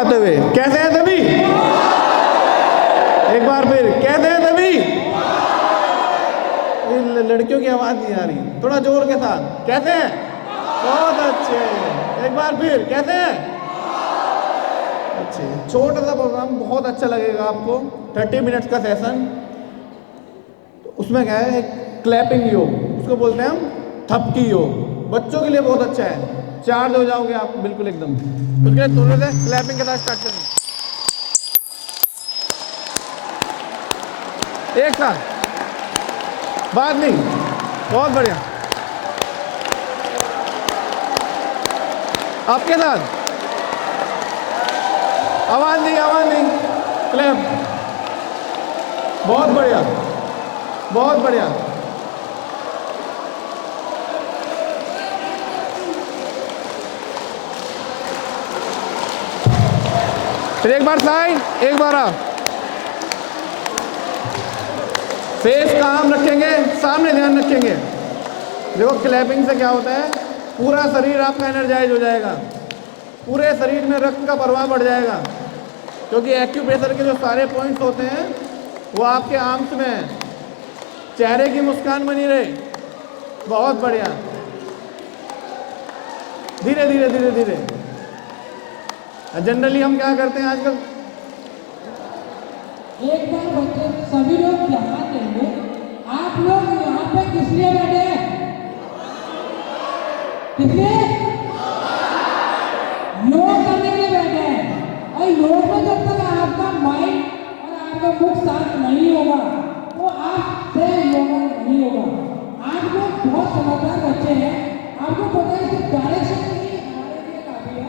लगाते हुए। कैसे हैं सभी? एक बार फिर कैसे हैं सभी? लड़कियों की आवाज नहीं आ रही, थोड़ा जोर के साथ। कैसे हैं? बहुत अच्छे। एक बार फिर कैसे हैं? अच्छे। छोटा सा प्रोग्राम, बहुत अच्छा लगेगा आपको। 30 मिनट्स का सेशन। तो उसमें क्या है, क्लैपिंग योग, उसको बोलते हैं हम थपकी योग। बच्चों के लिए बहुत अच्छा है, चार्ज हो जाओगे आप बिल्कुल एकदम। उसके लिए थोड़े से क्लैपिंग के साथ स्टार्ट करेंगे, एक साथ, बात नहीं। बहुत बढ़िया, आपके साथ। आवाज नहीं, क्लैप। बहुत बढ़िया, बहुत बढ़िया। फिर एक बार साइड, एक बार आप। फेस काम रखेंगे, सामने ध्यान रखेंगे। देखो क्लैपिंग से क्या होता है, पूरा शरीर आपका एनर्जाइज हो जाएगा, पूरे शरीर में रक्त का प्रवाह बढ़ जाएगा, क्योंकि एक्यूप्रेशर के जो सारे पॉइंट्स होते हैं वो आपके आर्म्स में है। चेहरे की मुस्कान बनी रहे। बहुत बढ़िया। धीरे धीरे धीरे धीरे। जनरली हम क्या करते हैं आजकल, एक बार बच्चे सभी लोग ध्यान देंगे, आप लोग यहाँ पे किस लिए बैठे हैं? किस लिए? योग करने के लिए बैठे हैं। और योग में जब तक आपका माइंड और आपका मुख शांत नहीं होगा तो आपसे योग नहीं होगा। आप लोग बहुत समझदार बच्चे हैं, आपको पता है कि डायरेक्शन ही हमारे लिए काफी है।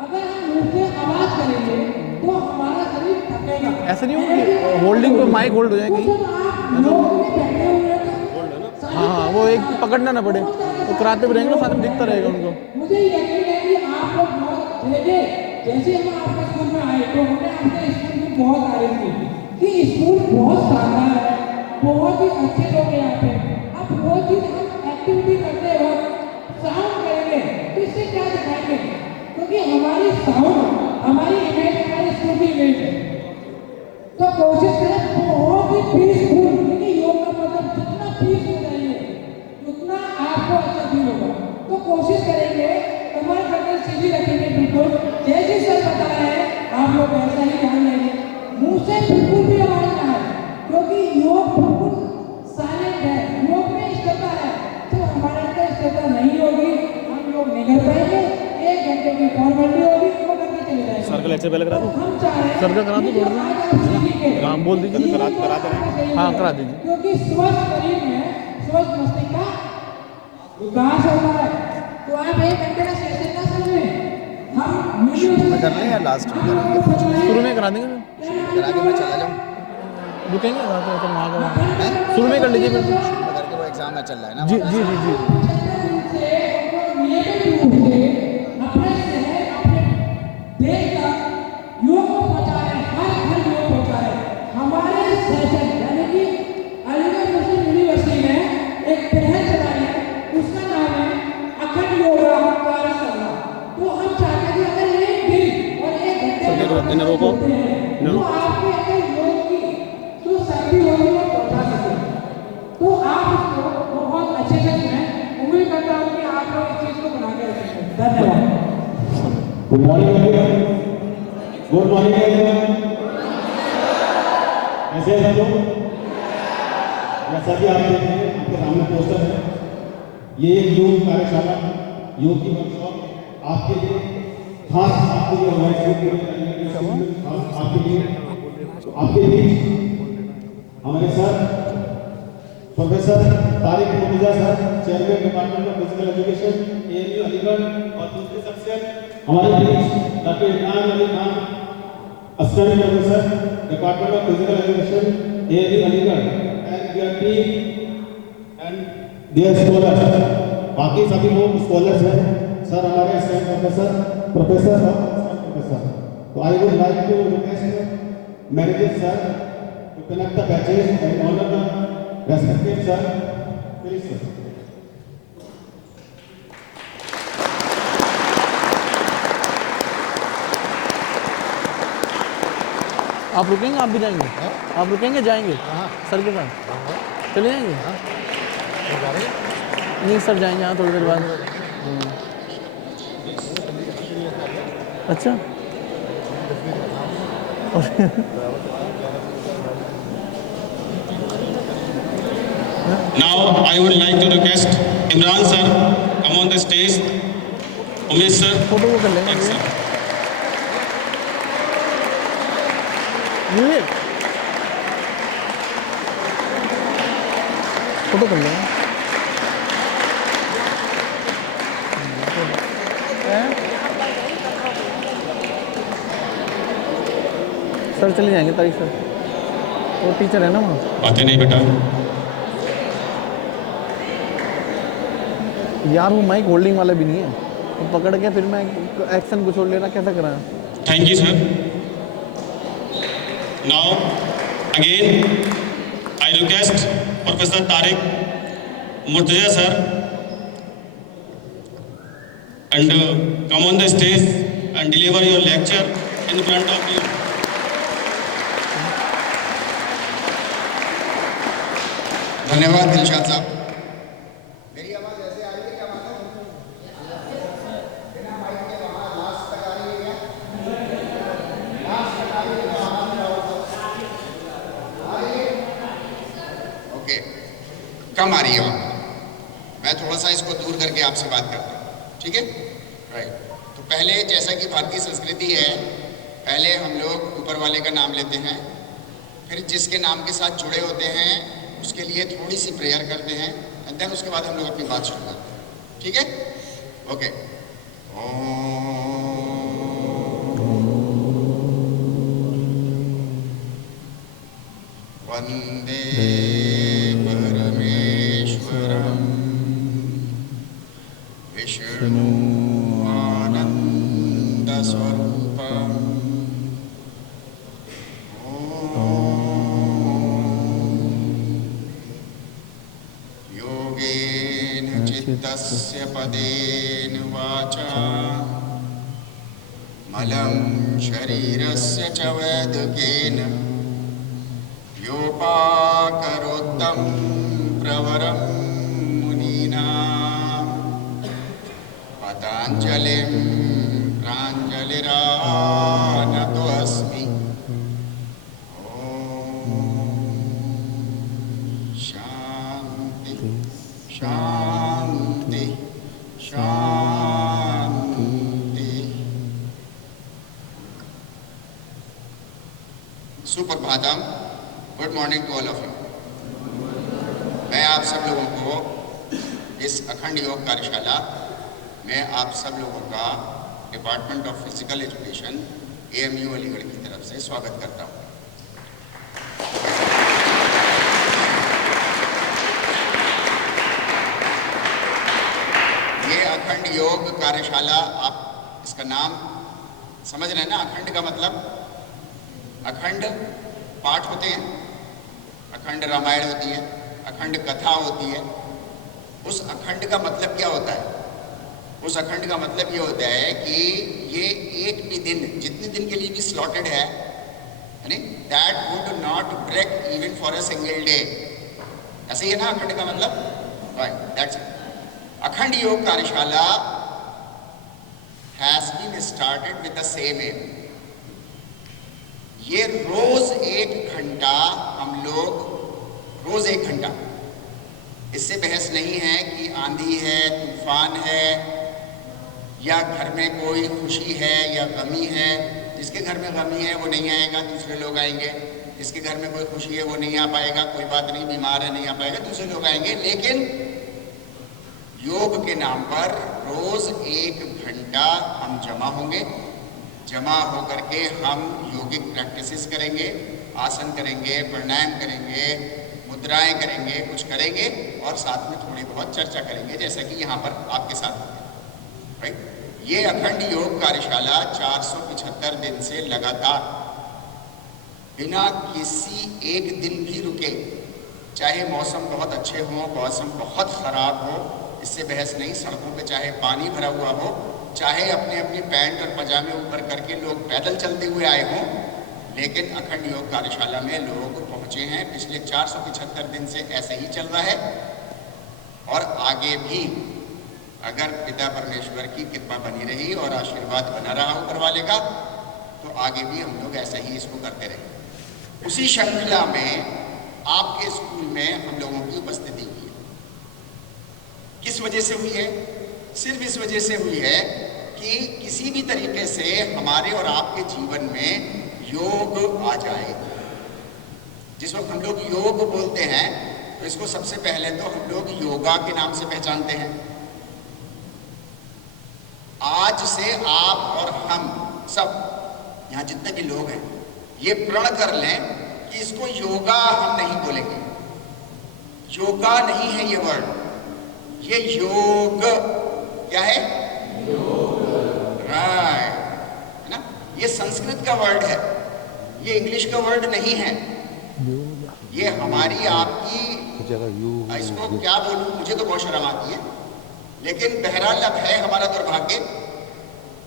अगर हम मुंह से आवाज करेंगे तो हमारा शरीर थकेगा। ऐसा नहीं होगा कि होल्डिंग पे माइक होल्ड हो जाएगी। हाँ, वो एक पकड़ना ना पड़े, तो कराते भी रहेंगे, साथ में दिखता रहेगा उनको। मुझे यकीन है कि आप लोग बहुत जैसे हम आपके स्कूल में आए तो हमने आपके स्कूल की बहुत तारीफ की कि स्कूल बहुत शानदार है, बहुत ही अच्छे लोग हैं यहाँ पे। अब वो चीज हम एक्टिविटी करते वक्त साउंड करेंगे तो इससे क्या दिखाएंगे, क्योंकि हमारी साउंड हमारी इमेज हमारे स्कूल की इमेज है। तो कोशिश करें बहुत ही पीसफुल, क्योंकि योग का मतलब जितना पीस हो जाइए उतना आपको अच्छा फील होगा। तो कोशिश करेंगे कमर गर्दन सीधी रखेंगे बिल्कुल, जैसे सर बता रहे हैं आप लोग ऐसा ही ध्यान देंगे। मुंह से बिल्कुल भी आवाज ना आए, क्योंकि योग बिल्कुल साइलेंट है। योग में स्थिरता है, तो हमारे अंदर स्थिरता नहीं होगी, हम योग नहीं कर पाएंगे। 1 घंटे की फॉर्मेलिटी होगी, वो करके चले जाएंगे। सर का लेक्चर पहले करा दूं? हम चाह रहे हैं सर का करा दूं थोड़ा सा? हाँ बोल दीजिए, तो करा दें। हाँ करा दीजिए। क्योंकि स्वस्थ शरीर में स्वस्थ मस्तिष्क का विकास होता है। तो आप 1 घंटे का सेशन ना समझें, हम में कर लें या लास्ट में करेंगे? शुरू में करा देंगे, करा के मैं चला जाऊँ? रुकेंगे वहाँ का शुरू में कर लीजिए बिल्कुल। करके वो एग्जाम में चल रहा है ना? जी जी जी जी। अपने शहर अपने देश का योग को पहुंचाए, हर घर योग पहुंचाए। हमारे सेशन यानी कि अलीगढ़ मुस्लिम यूनिवर्सिटी में एक पहल चलाई है, उसका नाम है अखंड योगा कार्यशाला। तो हम चाहते हैं कि अगर एक दिन और 1 घंटे रोको तो आपके अगर योग की जो शक्ति होगी वो पहुंचा सके, तो आप उसको बहुत अच्छे से सुनें। उम्मीद करता हूँ कि आप लोग इस चीज को बना के रखेंगे। धन्यवाद। Good morning everyone. Good morning everyone. ऐसे हैं सब लोग? जैसा कि आप देख रहे हैं आपके सामने पोस्टर है, ये एक योग कार्यशाला, योग की वर्कशॉप आपके लिए खास, आपके लिए आपके बीच हमारे sir professor Tariq Murtaza sir, chairman department of physical education ANU Aligarh, और दूसरे शख्सियत हमारे बीच doctor Imran Ali Khan, assistant professor department of physical education ANU Aligarh, and their team and their scholars. बाकी सभी लोग स्कॉलर्स हैं। सर हमारे असिस्टेंट प्रोफेसर और असिस्टेंट प्रोफेसर। तो I would like to request manager sir to connect the batches and honor the respected sir. Please sir. आप रुकेंगे, आप भी जाएंगे? आप रुकेंगे, जाएंगे सर के साथ? चले जाएंगे? नहीं सर, जाएंगे हाँ थोड़ी देर बाद। अच्छा Now I would like to request Imran sir come on the stage. Umesh sir. Photo वो कर लेंगे। Thanks, sir. ये फोटो कर लेंगे। सर चले जाएंगे तारीख सर, वो टीचर है ना वहाँ। बातें नहीं बेटा। यार वो माइक होल्डिंग वाला भी नहीं है, तो पकड़ के फिर मैं एक्शन को छोड़ लेना कैसा करा। Thank you sir. Now again I request Professor Tariq Murtaza sir and come on the stage and deliver your lecture in front of you. धन्यवाद दिलशाद साहब। मेरी आवाज़ ऐसे आ रही है क्या? मालूम बिना माइक के वहाँ लास्ट तक आ रही है क्या? लास्ट तक आ रही है क्या? आ रही है? ओके, कम आ रही है वहाँ। मैं थोड़ा सा इसको दूर करके आपसे बात करता हूँ, ठीक है? राइट। तो पहले जैसा कि भारतीय संस्कृति है, पहले हम लोग ऊपर वाले का नाम लेते हैं, फिर जिसके नाम के साथ जुड़े होते हैं उसके लिए थोड़ी सी प्रेयर करते हैं एंड देन उसके बाद हम लोग अपनी बात शुरू करते हैं, ठीक है? ओके। वंदे परमेश्वरम विष्णु आनंद स्वरूपम योगेन चित्तस्य पदेन वाचा मलं शरीरस्य च वैदकेन योपाकरोत्तं प्रवरं मुनीनां पतञ्जलिं प्राञ्जलिरानतोऽस्मि। शांति शांति शांति। सुप्रभातम, good morning to all of you. मैं आप सब लोगों को इस अखंड योग कार्यशाला में आप सब लोगों का department of physical education AMU Aligarh की तरफ से स्वागत करता हूँ। ये अखंड योग कार्यशाला, आप इसका नाम समझ रहे हैं ना? अखंड का मतलब, अखंड पाठ होते हैं, अखंड रामायण होती है, अखंड कथा होती है। उस अखंड का मतलब क्या होता है? उस अखंड का मतलब ये होता है कि ये एक भी दिन, जितने दिन के लिए भी स्लॉटेड है, यानी that would not break even for a single day. ऐसे ही है ना अखंड का मतलब? Right, that's it. अखंड योग कार्यशाला has been started with the same aim. ये रोज 1 घंटा हम लोग, रोज 1 घंटा, इससे बहस नहीं है कि आंधी है, तूफान है, या घर में कोई खुशी है या गमी है। जिसके घर में गमी है वो नहीं आएगा, दूसरे लोग आएंगे। जिसके घर में कोई खुशी है वो नहीं आ पाएगा, कोई बात नहीं, बीमार है नहीं आ पाएगा, दूसरे लोग आएंगे। लेकिन योग के नाम पर रोज 1 घंटा हम जमा होंगे। जमा होकर के हम योगिक प्रैक्टिसेस करेंगे, आसन करेंगे, प्राणायाम करेंगे, मुद्राएं करेंगे, कुछ करेंगे और साथ में थोड़ी बहुत चर्चा करेंगे, जैसा कि यहाँ पर आपके साथ है। राइट? ये अखंड योग कार्यशाला 475 दिन से लगातार बिना किसी एक दिन भी रुके, चाहे मौसम बहुत अच्छे हो, मौसम बहुत खराब हो, इससे बहस नहीं, सड़कों पे चाहे पानी भरा हुआ हो, चाहे अपने अपनी पैंट और पजामे ऊपर करके लोग पैदल चलते हुए आए हों, लेकिन अखंड योग कार्यशाला में लोग पहुंचे हैं। पिछले 475 दिन से ऐसे ही चल रहा है और आगे भी अगर पिता परमेश्वर की कृपा बनी रही और आशीर्वाद बना रहा ऊपर वाले का, तो आगे भी हम लोग ऐसे ही इसको करते रहेंगे। उसी श्रृंखला में आपके स्कूल में हम लोगों की उपस्थिति हुई है। किस वजह से हुई है? सिर्फ इस वजह से हुई है कि किसी भी तरीके से हमारे और आपके जीवन में योग आ जाए। जिस वक्त हम लोग योग बोलते हैं तो इसको सबसे पहले तो हम लोग योगा के नाम से पहचानते हैं। आज से आप और हम सब यहाँ जितने भी लोग हैं ये प्रण कर लें कि इसको योगा हम नहीं बोलेंगे। योगा नहीं है ये वर्ड, ये योग क्या है? राइट, है ना? ये संस्कृत का वर्ड है, ये इंग्लिश का वर्ड नहीं है। ये हमारी आपकी, इसको क्या बोलूं, मुझे तो बहुत शर्म आती है, लेकिन बहरहाल अब है हमारा दुर्भाग्य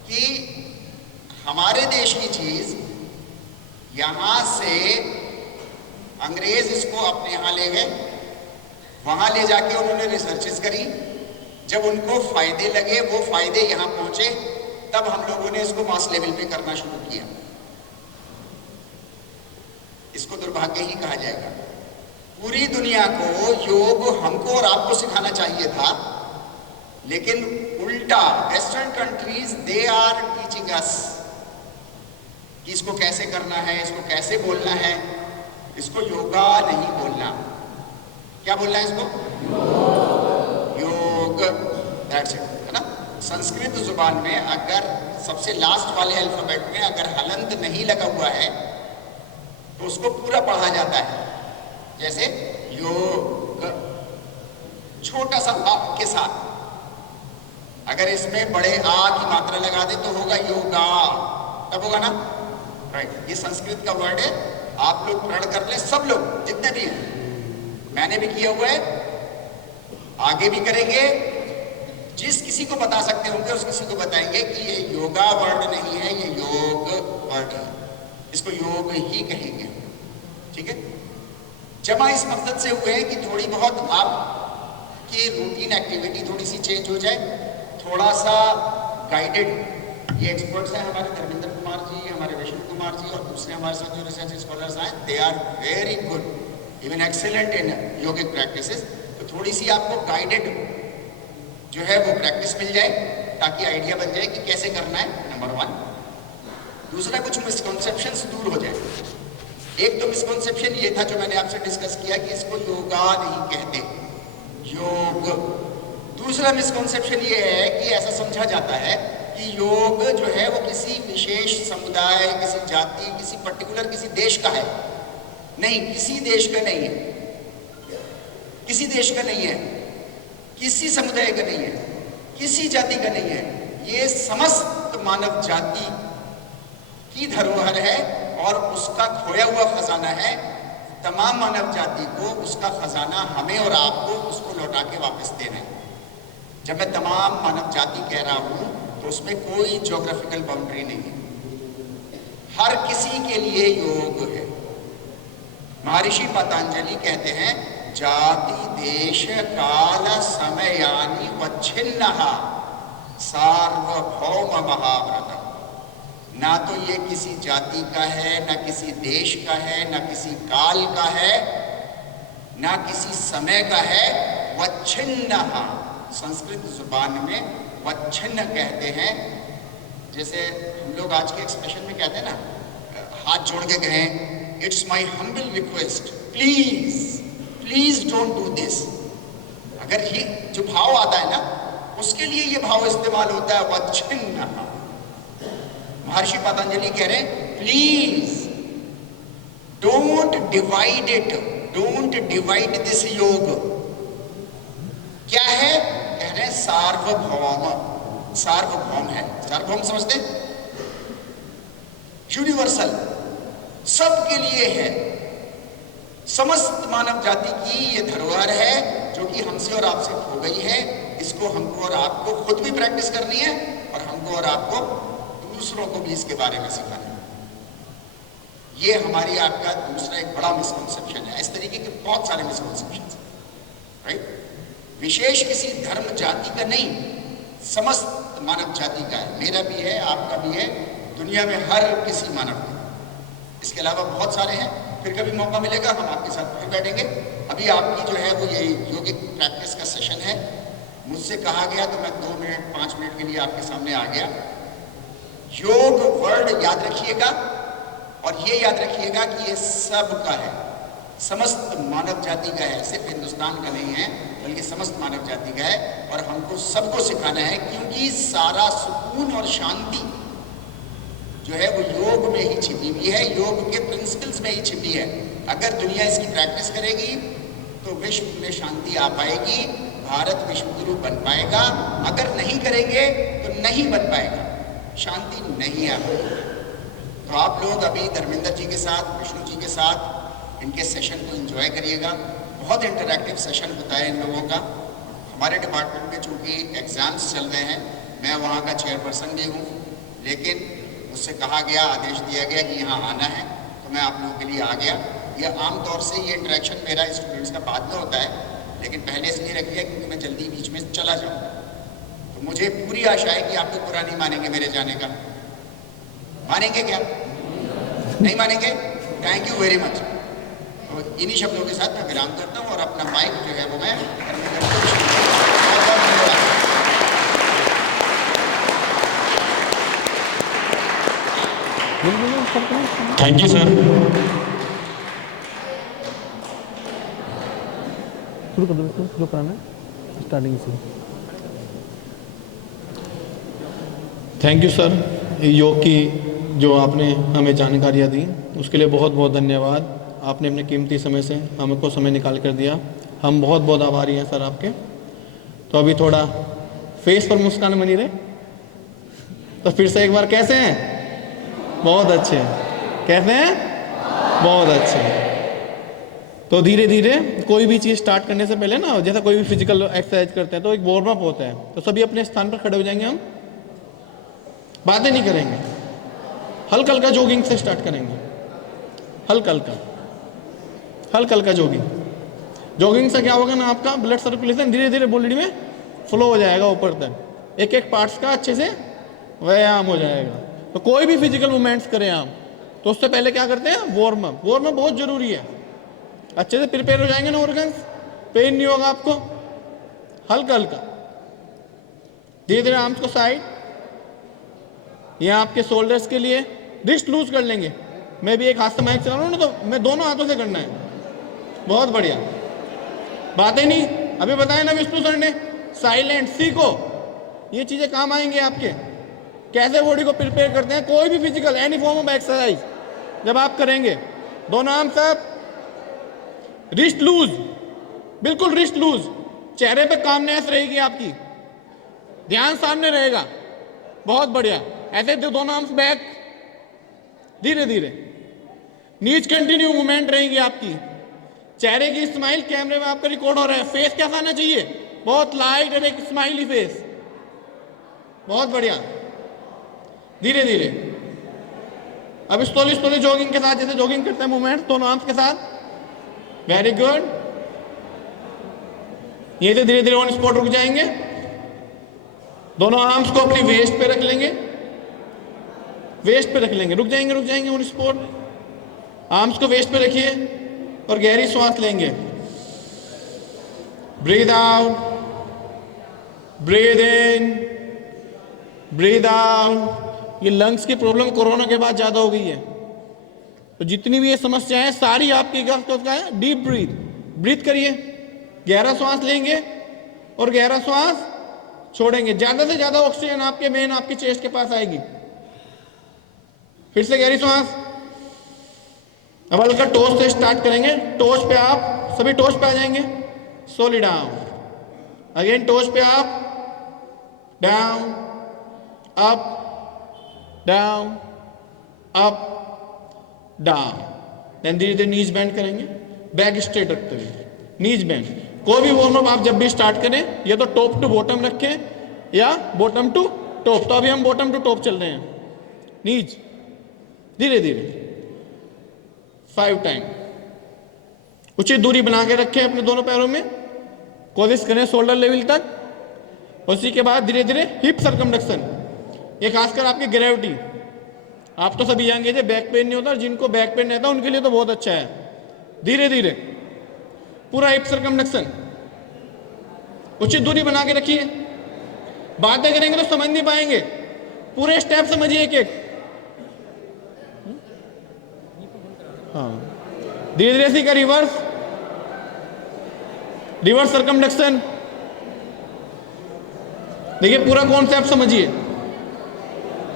कि हमारे देश की चीज यहां से अंग्रेज इसको अपने यहां ले गए, वहां ले जाके उन्होंने रिसर्चेस करी, जब उनको फायदे लगे, वो फायदे यहां पहुंचे, तब हम लोगों ने इसको मास लेवल पे करना शुरू किया। इसको दुर्भाग्य ही कहा जाएगा। पूरी दुनिया को योग हमको और आपको सिखाना चाहिए था, लेकिन उल्टा western countries they are teaching us कि इसको कैसे करना है, इसको कैसे बोलना है। इसको योगा नहीं बोलना, क्या बोलना है इसको? योग, दैट्स इट, है ना? संस्कृत जुबान में अगर सबसे लास्ट वाले अल्फाबेट में अगर हलंत नहीं लगा हुआ है तो उसको पूरा पढ़ा जाता है। जैसे योग छोटा सा आ के साथ, अगर इसमें बड़े आ की मात्रा लगा दे तो होगा योगा, तब होगा ना? राइट, ये संस्कृत का वर्ड है। आप लोग प्रण कर ले, सब लोग जितने भी हैं, मैंने भी किया हुआ है, आगे भी करेंगे। जिस किसी को बता सकते होंगे उस किसी को बताएंगे कि ये योगा वर्ड नहीं है, ये योग वर्ड है, इसको योग ही कहेंगे। ठीक है? जमा इस मकसद से हुए हैं कि थोड़ी बहुत आपकी रूटीन एक्टिविटी थोड़ी सी चेंज हो जाए, थोड़ा सा गाइडेड। ये एक्सपर्ट्स हैं हमारे धर्मेंद्र कुमार जी, हमारे विष्णु कुमार जी और दूसरे हमारे साथ जो रिसर्च स्कॉलर्स आए, they are very good, even excellent in yogic practices. तो थोड़ी सी आपको गाइडेड जो है वो प्रैक्टिस मिल जाए, ताकि आइडिया बन जाए कि कैसे करना है, नंबर 1। दूसरा, कुछ मिसकॉन्सेप्शंस दूर हो जाए। एक तो मिसकॉन्सेप्शन ये था जो मैंने आपसे डिस्कस किया कि इसको योगा नहीं कहते, योग। दूसरा मिसकॉन्सेप्शन ये है कि ऐसा समझा जाता है कि योग जो है वो किसी विशेष समुदाय, किसी जाति, किसी पर्टिकुलर किसी देश का है। नहीं, किसी देश का नहीं है, किसी देश का नहीं है, किसी समुदाय का नहीं है, किसी जाति का नहीं है। ये समस्त मानव जाति की धरोहर है और उसका खोया हुआ खजाना है। तमाम मानव जाति को उसका खजाना हमें और आपको उसको लौटा के वापस देना है। जब मैं तमाम मानव जाति कह रहा हूं तो उसमें कोई ज्योग्राफिकल बाउंड्री नहीं है, हर किसी के लिए योग है। महर्षि पतंजलि कहते हैं, जाति देश काल समयानि वच्छिन्नः सार्वभौम महाव्रतम्। ना तो ये किसी जाति का है, ना किसी देश का है, ना किसी काल का है, ना किसी समय का है। वच्छिन्नः, संस्कृत जुबान में वच्छिन्न कहते हैं। जैसे हम लोग आज के एक्सप्रेशन में कहते हैं ना, हाथ जोड़ के कहें, it's my humble request, please please don't do this. अगर ये जो भाव आता है ना, उसके लिए ये भाव इस्तेमाल होता है, वच्छिन्न। महर्षि पतंजलि कह रहे हैं, please don't divide it, don't divide this योग। क्या है? कह रहे हैं सार्वभौम। सार्वभौम है, सार्वभौम समझते? यूनिवर्सल, सबके लिए है, समस्त मानव जाति की ये धरोहर है जो कि हमसे और आपसे खो गई है। इसको हमको और आपको खुद भी प्रैक्टिस करनी है और हमको और आपको दूसरों को भी इसके बारे में सिखाना है। ये हमारी आपका दूसरा एक बड़ा मिसकॉन्सेप्शन है। इस तरीके के बहुत सारे मिसकॉन्सेप्शन हैं, राइट। विशेष किसी धर्म जाति का नहीं, समस्त मानव जाति का है। मेरा भी है, आपका भी है, दुनिया में हर किसी मानव का। इसके अलावा बहुत सारे हैं। फिर कभी मौका मिलेगा हम आपके साथ फिर बैठेंगे। अभी आपकी जो है वो ये योगिक प्रैक्टिस का सेशन है। मुझसे कहा गया तो मैं 2 मिनट 5 मिनट के लिए आपके सामने आ गया। योग वर्ड याद रखिएगा, और ये याद रखिएगा कि ये सब का है, समस्त मानव जाति का है, सिर्फ हिंदुस्तान का नहीं है बल्कि समस्त मानव जाति का है। और हमको सबको सिखाना है, क्योंकि सारा सुकून और शांति जो है वो योग में ही छिपी हुई है, योग के प्रिंसिपल्स में ही छिपी है। अगर दुनिया इसकी प्रैक्टिस करेगी तो विश्व में शांति आ पाएगी, भारत विश्व गुरु बन पाएगा। अगर नहीं करेंगे तो नहीं बन पाएगा, शांति नहीं आ पाएगी। तो आप लोग अभी धर्मेंद्र जी के साथ, विष्णु जी के साथ इनके सेशन को एंजॉय करिएगा। बहुत इंटरैक्टिव सेशन होता है इन लोगों का। हमारे डिपार्टमेंट में चूँकि एग्ज़ाम्स चल रहे हैं, मैं वहाँ का चेयरपर्सन भी हूँ, लेकिन मुझसे कहा गया, आदेश दिया गया कि यहाँ आना है, तो मैं आप लोगों के लिए आ गया। ये आमतौर से ये इंटरेक्शन मेरा स्टूडेंट्स का बाद में होता है, लेकिन पहले इसलिए रख लिया क्योंकि मैं जल्दी बीच में चला जाऊँगा। तो मुझे पूरी आशा है कि आप लोग बुरा नहीं मानेंगे मेरे जाने का। मानेंगे क्या? नहीं मानेंगे? Thank you very much. तो इन्हीं शब्दों के साथ मैं विराम करता हूँ और अपना माइक जो है वो मैं थैंक यू सर। शुरू कर दो इसको, जो कराना है स्टार्टिंग से। थैंक यू सर, योग की जो आपने हमें जानकारियाँ दी उसके लिए बहुत बहुत धन्यवाद। आपने अपने कीमती समय से हमको समय निकाल कर दिया, हम बहुत बहुत आभारी हैं सर आपके। तो अभी थोड़ा फेस पर मुस्कान बनी रहे, तो फिर से एक बार कैसे हैं? बहुत अच्छे हैं। कैसे हैं? बहुत अच्छे हैं। तो धीरे धीरे कोई भी चीज़ स्टार्ट करने से पहले ना, जैसा कोई भी फिजिकल एक्सरसाइज करते हैं तो एक वार्म अप होता है। तो सभी अपने स्थान पर खड़े हो जाएंगे, हम बातें नहीं करेंगे, हल्का हल्का जॉगिंग से स्टार्ट करेंगे। हल्का हल्का जॉगिंग। जॉगिंग से क्या होगा ना, आपका ब्लड सर्कुलेशन धीरे धीरे बॉडी में फ्लो हो जाएगा ऊपर तक, एक एक पार्ट्स का अच्छे से व्यायाम हो जाएगा। तो कोई भी फिजिकल मूवमेंट्स करें आप, तो उससे पहले क्या करते हैं? Warm up. वार्म अप बहुत जरूरी है। अच्छे से प्रिपेयर हो जाएंगे ना ऑर्गन्स, पेन नहीं होगा आपको। हल्का हल्का धीरे धीरे आर्म्स को साइड, यहाँ आपके शोल्डर्स के लिए रिस्ट लूज कर लेंगे। मैं भी एक हाथ से माइक चला रहा हूँ ना, तो मैं दोनों हाथों से करना है। बहुत बढ़िया। बातें नहीं, अभी बताया ना विष्णु सर ने, साइलेंट सीखो। ये चीजें काम आएंगी आपके, कैसे बॉडी को प्रिपेयर करते हैं। कोई भी physical any form of exercise जब आप करेंगे, दोनों आर्म सब रिस्ट लूज, बिल्कुल रिस्ट लूज। चेहरे पे कामनेस रहेगी आपकी, ध्यान सामने रहेगा। बहुत बढ़िया। ऐसे दोनों आर्म्स बैक, धीरे धीरे नीच कंटिन्यू मूवमेंट रहेगी आपकी। चेहरे की स्माइल कैमरे में आपका रिकॉर्ड हो रहा है। फेस कैसा आना चाहिए? बहुत लाइट और एक स्माइली फेस। बहुत बढ़िया। धीरे धीरे अब स्लोली जॉगिंग के साथ, जैसे जॉगिंग करते हैं मूवमेंट दोनों आर्म्स के साथ। Very good. ये धीरे धीरे ऑन स्पॉट रुक जाएंगे। दोनों आर्म्स को अपनी वेस्ट पे रख लेंगे, वेस्ट पे रख लेंगे, रुक जाएंगे ऑन स्पॉट। आर्म्स को वेस्ट पे रखिए और गहरी सांस लेंगे। Breathe out, breathe in, breathe out. ये लंग्स की प्रॉब्लम कोरोना के बाद ज्यादा हो गई है, तो जितनी भी ये समस्या है सारी आपकी क्या है? Deep breath. ब्रीथ करिए, गहरा सांस लेंगे और गहरा सांस छोड़ेंगे। ज्यादा से ज्यादा ऑक्सीजन आपके मेन आपके चेस्ट के पास आएगी। फिर से गहरी सांस। अब हल्का टोस से स्टार्ट करेंगे। टोस पे आप सभी टोस पे आ जाएंगे। सोली डाउन, अगेन टोस पे आप, down, up, down, up, down. Then धीरे धीरे नीज बेंड करेंगे, बैक स्ट्रेट रखते हुए नीज बेंड। कोई भी वार्म अप आप जब भी स्टार्ट करें, या तो टॉप टू बॉटम रखें या बॉटम टू टॉप। तो अभी हम बॉटम टू टॉप चल रहे हैं। नीज धीरे धीरे 5 टाइम। उचित दूरी बना के रखें अपने दोनों पैरों में, कोशिश करें शोल्डर लेवल तक। उसी के बाद धीरे धीरे हिप सर्कमडक्शन। ये खासकर आपकी ग्रेविटी, आप तो सभी यंग एज है, बैक पेन नहीं होता, जिनको बैक पेन रहता है उनके लिए तो बहुत अच्छा है। धीरे धीरे पूरा हिप सर्कमडक्शन, उचित दूरी बना के रखिए। बातें करेंगे तो समझ नहीं पाएंगे, पूरे स्टेप समझिए एक एक। हाँ, धीरे धीरे सीखा रिवर्स, रिवर्स सर्कमडक्शन। देखिए पूरा कॉन्सेप्ट समझिए।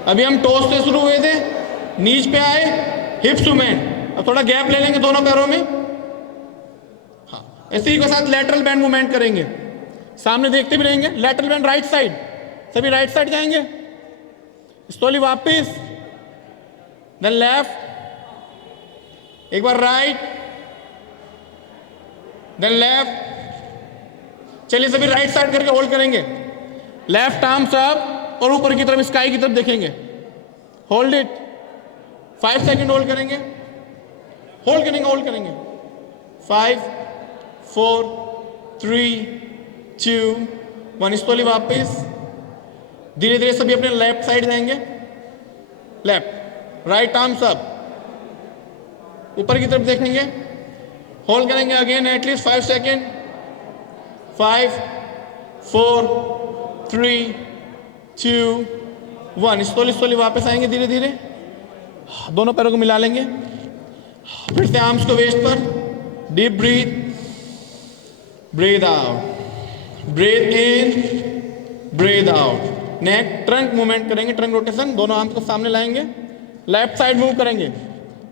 अभी हम टोस से शुरू हुए थे, नीच पे आए, हिप्स मूवमेंट। अब थोड़ा गैप ले लेंगे दोनों पैरों में। हाँ, इसी के साथ लेटरल बैंड मूवमेंट करेंगे, सामने देखते भी रहेंगे। लेटरल बैंड राइट साइड, सभी राइट साइड जाएंगे, स्लोली वापस, देन लेफ्ट, एक बार राइट, देन लेफ्ट। चलिए सभी राइट साइड करके होल्ड करेंगे, लेफ्ट आर्म्स अप और ऊपर की तरफ स्काई की तरफ देखेंगे। होल्ड इट, 5 सेकंड होल्ड करेंगे, होल्ड करेंगे, होल्ड करेंगे। 5 4 3 2 1। स्लोली वापस, धीरे धीरे सभी अपने लेफ्ट साइड जाएंगे, लेफ्ट, राइट आर्म्स अप, ऊपर की तरफ देखेंगे, होल्ड करेंगे again at least 5 second. 5 4 3 2 1। Slowly slowly वापस आएंगे धीरे धीरे, दोनों पैरों को मिला लेंगे। फिर से आर्म्स को वेस्ट पर, deep breath, breath out, breath in, breath out. Neck trunk movement करेंगे, ट्रंक रोटेशन। दोनों आर्म्स को सामने लाएंगे, लेफ्ट साइड मूव करेंगे,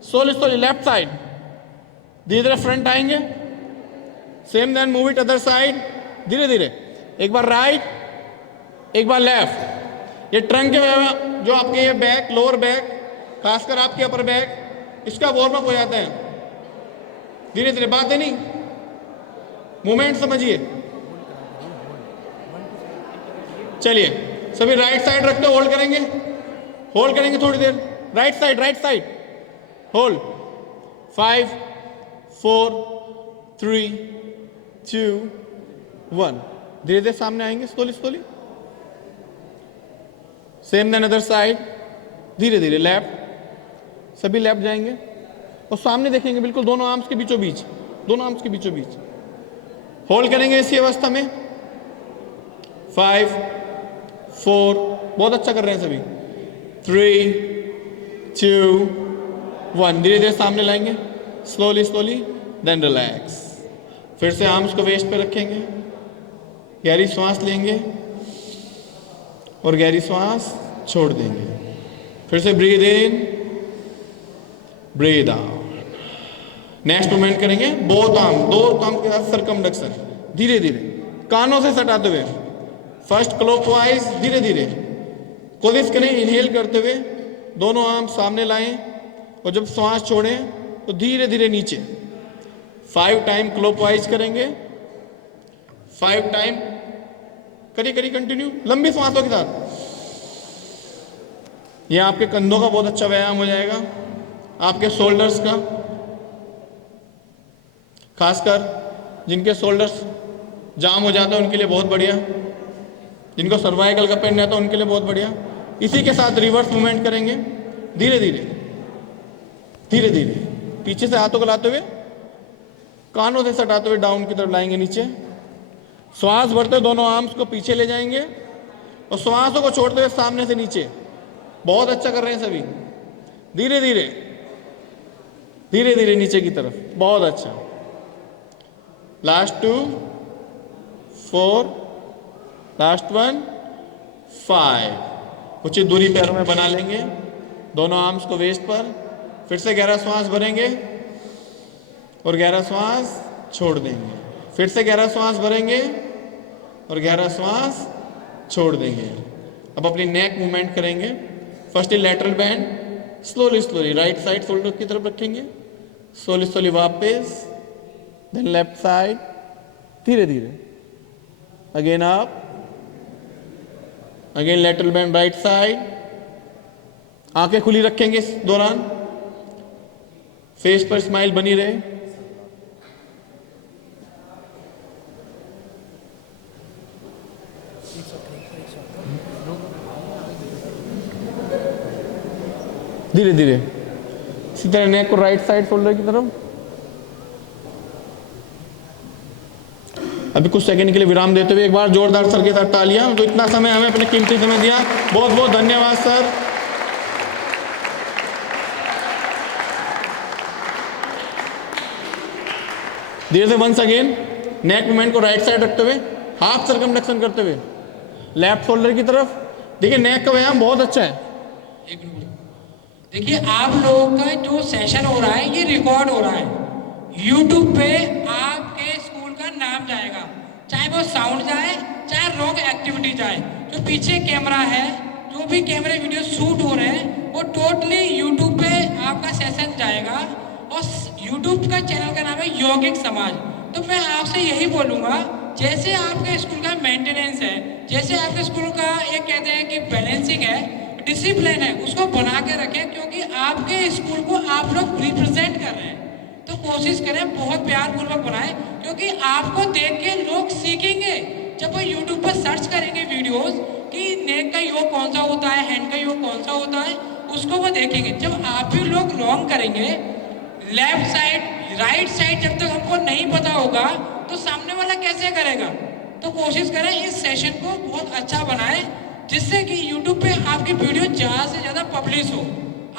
स्लोली स्लोली लेफ्ट साइड, धीरे धीरे फ्रंट आएंगे, same then move it other side, धीरे धीरे। एक बार राइट, एक बार लेफ्ट। ये ट्रंक के जो आपके ये बैक, लोअर बैक, खासकर आपके अपर बैक, इसका वार्म अप हो जाता है। धीरे धीरे, बातें नहीं, मूवमेंट समझिए। चलिए सभी राइट साइड रखते होल्ड करेंगे, होल्ड करेंगे थोड़ी देर। Right side, right side, hold. 5 4 3 2 1। धीरे धीरे सामने आएंगे, slowly slowly, same then other side, धीरे धीरे लेफ्ट, सभी लेफ्ट जाएंगे और सामने देखेंगे बिल्कुल दोनों आर्म्स के बीचों बीच, दोनों आर्म्स के बीचों बीच। होल्ड करेंगे इसी अवस्था में। 5 4, बहुत अच्छा कर रहे हैं सभी। 3 2 1। धीरे धीरे सामने लाएंगे, स्लोली स्लोली, देन रिलैक्स। फिर से आर्म्स को वेस्ट पे रखेंगे, गहरी श्वास लेंगे और गहरी श्वास छोड़ देंगे। फिर से breathe in, breathe out. Next movement करेंगे, बोथ आर्म, दो आर्म के साथ सर्कमडक्शन, धीरे धीरे कानों से सटाते हुए। फर्स्ट क्लॉकवाइज, धीरे धीरे कोशिश करें इनहेल करते हुए दोनों आर्म सामने लाएं और जब श्वास छोड़ें तो धीरे धीरे नीचे। 5 टाइम क्लॉकवाइज करेंगे, 5 टाइम करिए करिए कंटिन्यू, लंबी श्वासों के साथ। यह आपके कंधों का बहुत अच्छा व्यायाम हो जाएगा, आपके शोल्डर्स का, खासकर जिनके शोल्डर्स जाम हो जाता है उनके लिए बहुत बढ़िया, जिनको सर्वाइकल का पेन रहता है उनके लिए बहुत बढ़िया। इसी के साथ रिवर्स मूवमेंट करेंगे, धीरे धीरे धीरे धीरे, पीछे से हाथों को लाते हुए, कानों से सटाते हुए डाउन की तरफ लाएंगे नीचे। श्वास भरते दोनों आर्म्स को पीछे ले जाएंगे और श्वासों को छोड़ते हुए सामने से नीचे। बहुत अच्छा कर रहे हैं सभी, धीरे धीरे धीरे धीरे नीचे की तरफ, बहुत अच्छा। Last 2 4, last 1 5। उचित दूरी पैरों में बना लेंगे, दोनों आर्म्स को वेस्ट पर। फिर से गहरा श्वास भरेंगे और गहरा श्वास छोड़ देंगे। फिर से गहरा श्वास भरेंगे और गहरा श्वास छोड़ देंगे। अब अपनी नेक मूवमेंट करेंगे। First lateral band, slowly slowly right side shoulder की तरफ रखेंगे, स्लोली स्लोली वापस, देन लेफ्ट साइड, धीरे धीरे again up, again lateral band right side. आंखें खुली रखेंगे इस दौरान। फेस पर स्माइल बनी रहे। धीरे धीरे इसी तरह नेक को राइट साइड शोल्डर की तरफ। अभी कुछ सेकंड के लिए विराम देते हुए एक बार जोरदार सर के साथ तालियां। तो इतना समय हमें अपने कीमती समय दिया, बहुत बहुत धन्यवाद सर। धीरे से वंस अगेन नेक मूवमेंट को राइट साइड रखते हुए हाफ सर्कमफ्लेक्शन करते हुए लेफ्ट शोल्डर की तरफ। देखिए नेक का व्यायाम बहुत अच्छा है। एक मिनट देखिए, आप लोगों का जो सेशन हो रहा है ये रिकॉर्ड हो रहा है। YouTube पे आपके स्कूल का नाम जाएगा, चाहे वो साउंड जाए चाहे रॉन्ग एक्टिविटी जाए। जो पीछे कैमरा है, जो भी कैमरे वीडियो शूट हो रहे हैं, वो टोटली YouTube पे आपका सेशन जाएगा। और YouTube का चैनल का नाम है यौगिक समाज। तो मैं आपसे यही बोलूँगा, जैसे आपके स्कूल का मेंटेनेंस है, जैसे आपके स्कूल का एक कहते हैं कि बैलेंसिंग है, डिसिप्लिन है, उसको बना के रखें, क्योंकि आपके स्कूल को आप लोग रिप्रेजेंट कर रहे हैं। तो कोशिश करें बहुत प्यारपूर्वक बनाएं, क्योंकि आपको देख के लोग सीखेंगे। जब वो YouTube पर सर्च करेंगे वीडियोस कि नेक का योग कौन सा होता है, हैंड का योग कौन सा होता है, उसको वो देखेंगे। जब आप भी लोग रॉन्ग करेंगे, लेफ्ट साइड राइट साइड जब तक हमको नहीं पता होगा तो सामने वाला कैसे करेगा। तो कोशिश करें इस सेशन को बहुत अच्छा बनाएं, जिससे कि YouTube पे आपकी वीडियो ज़्यादा से ज़्यादा पब्लिश हो,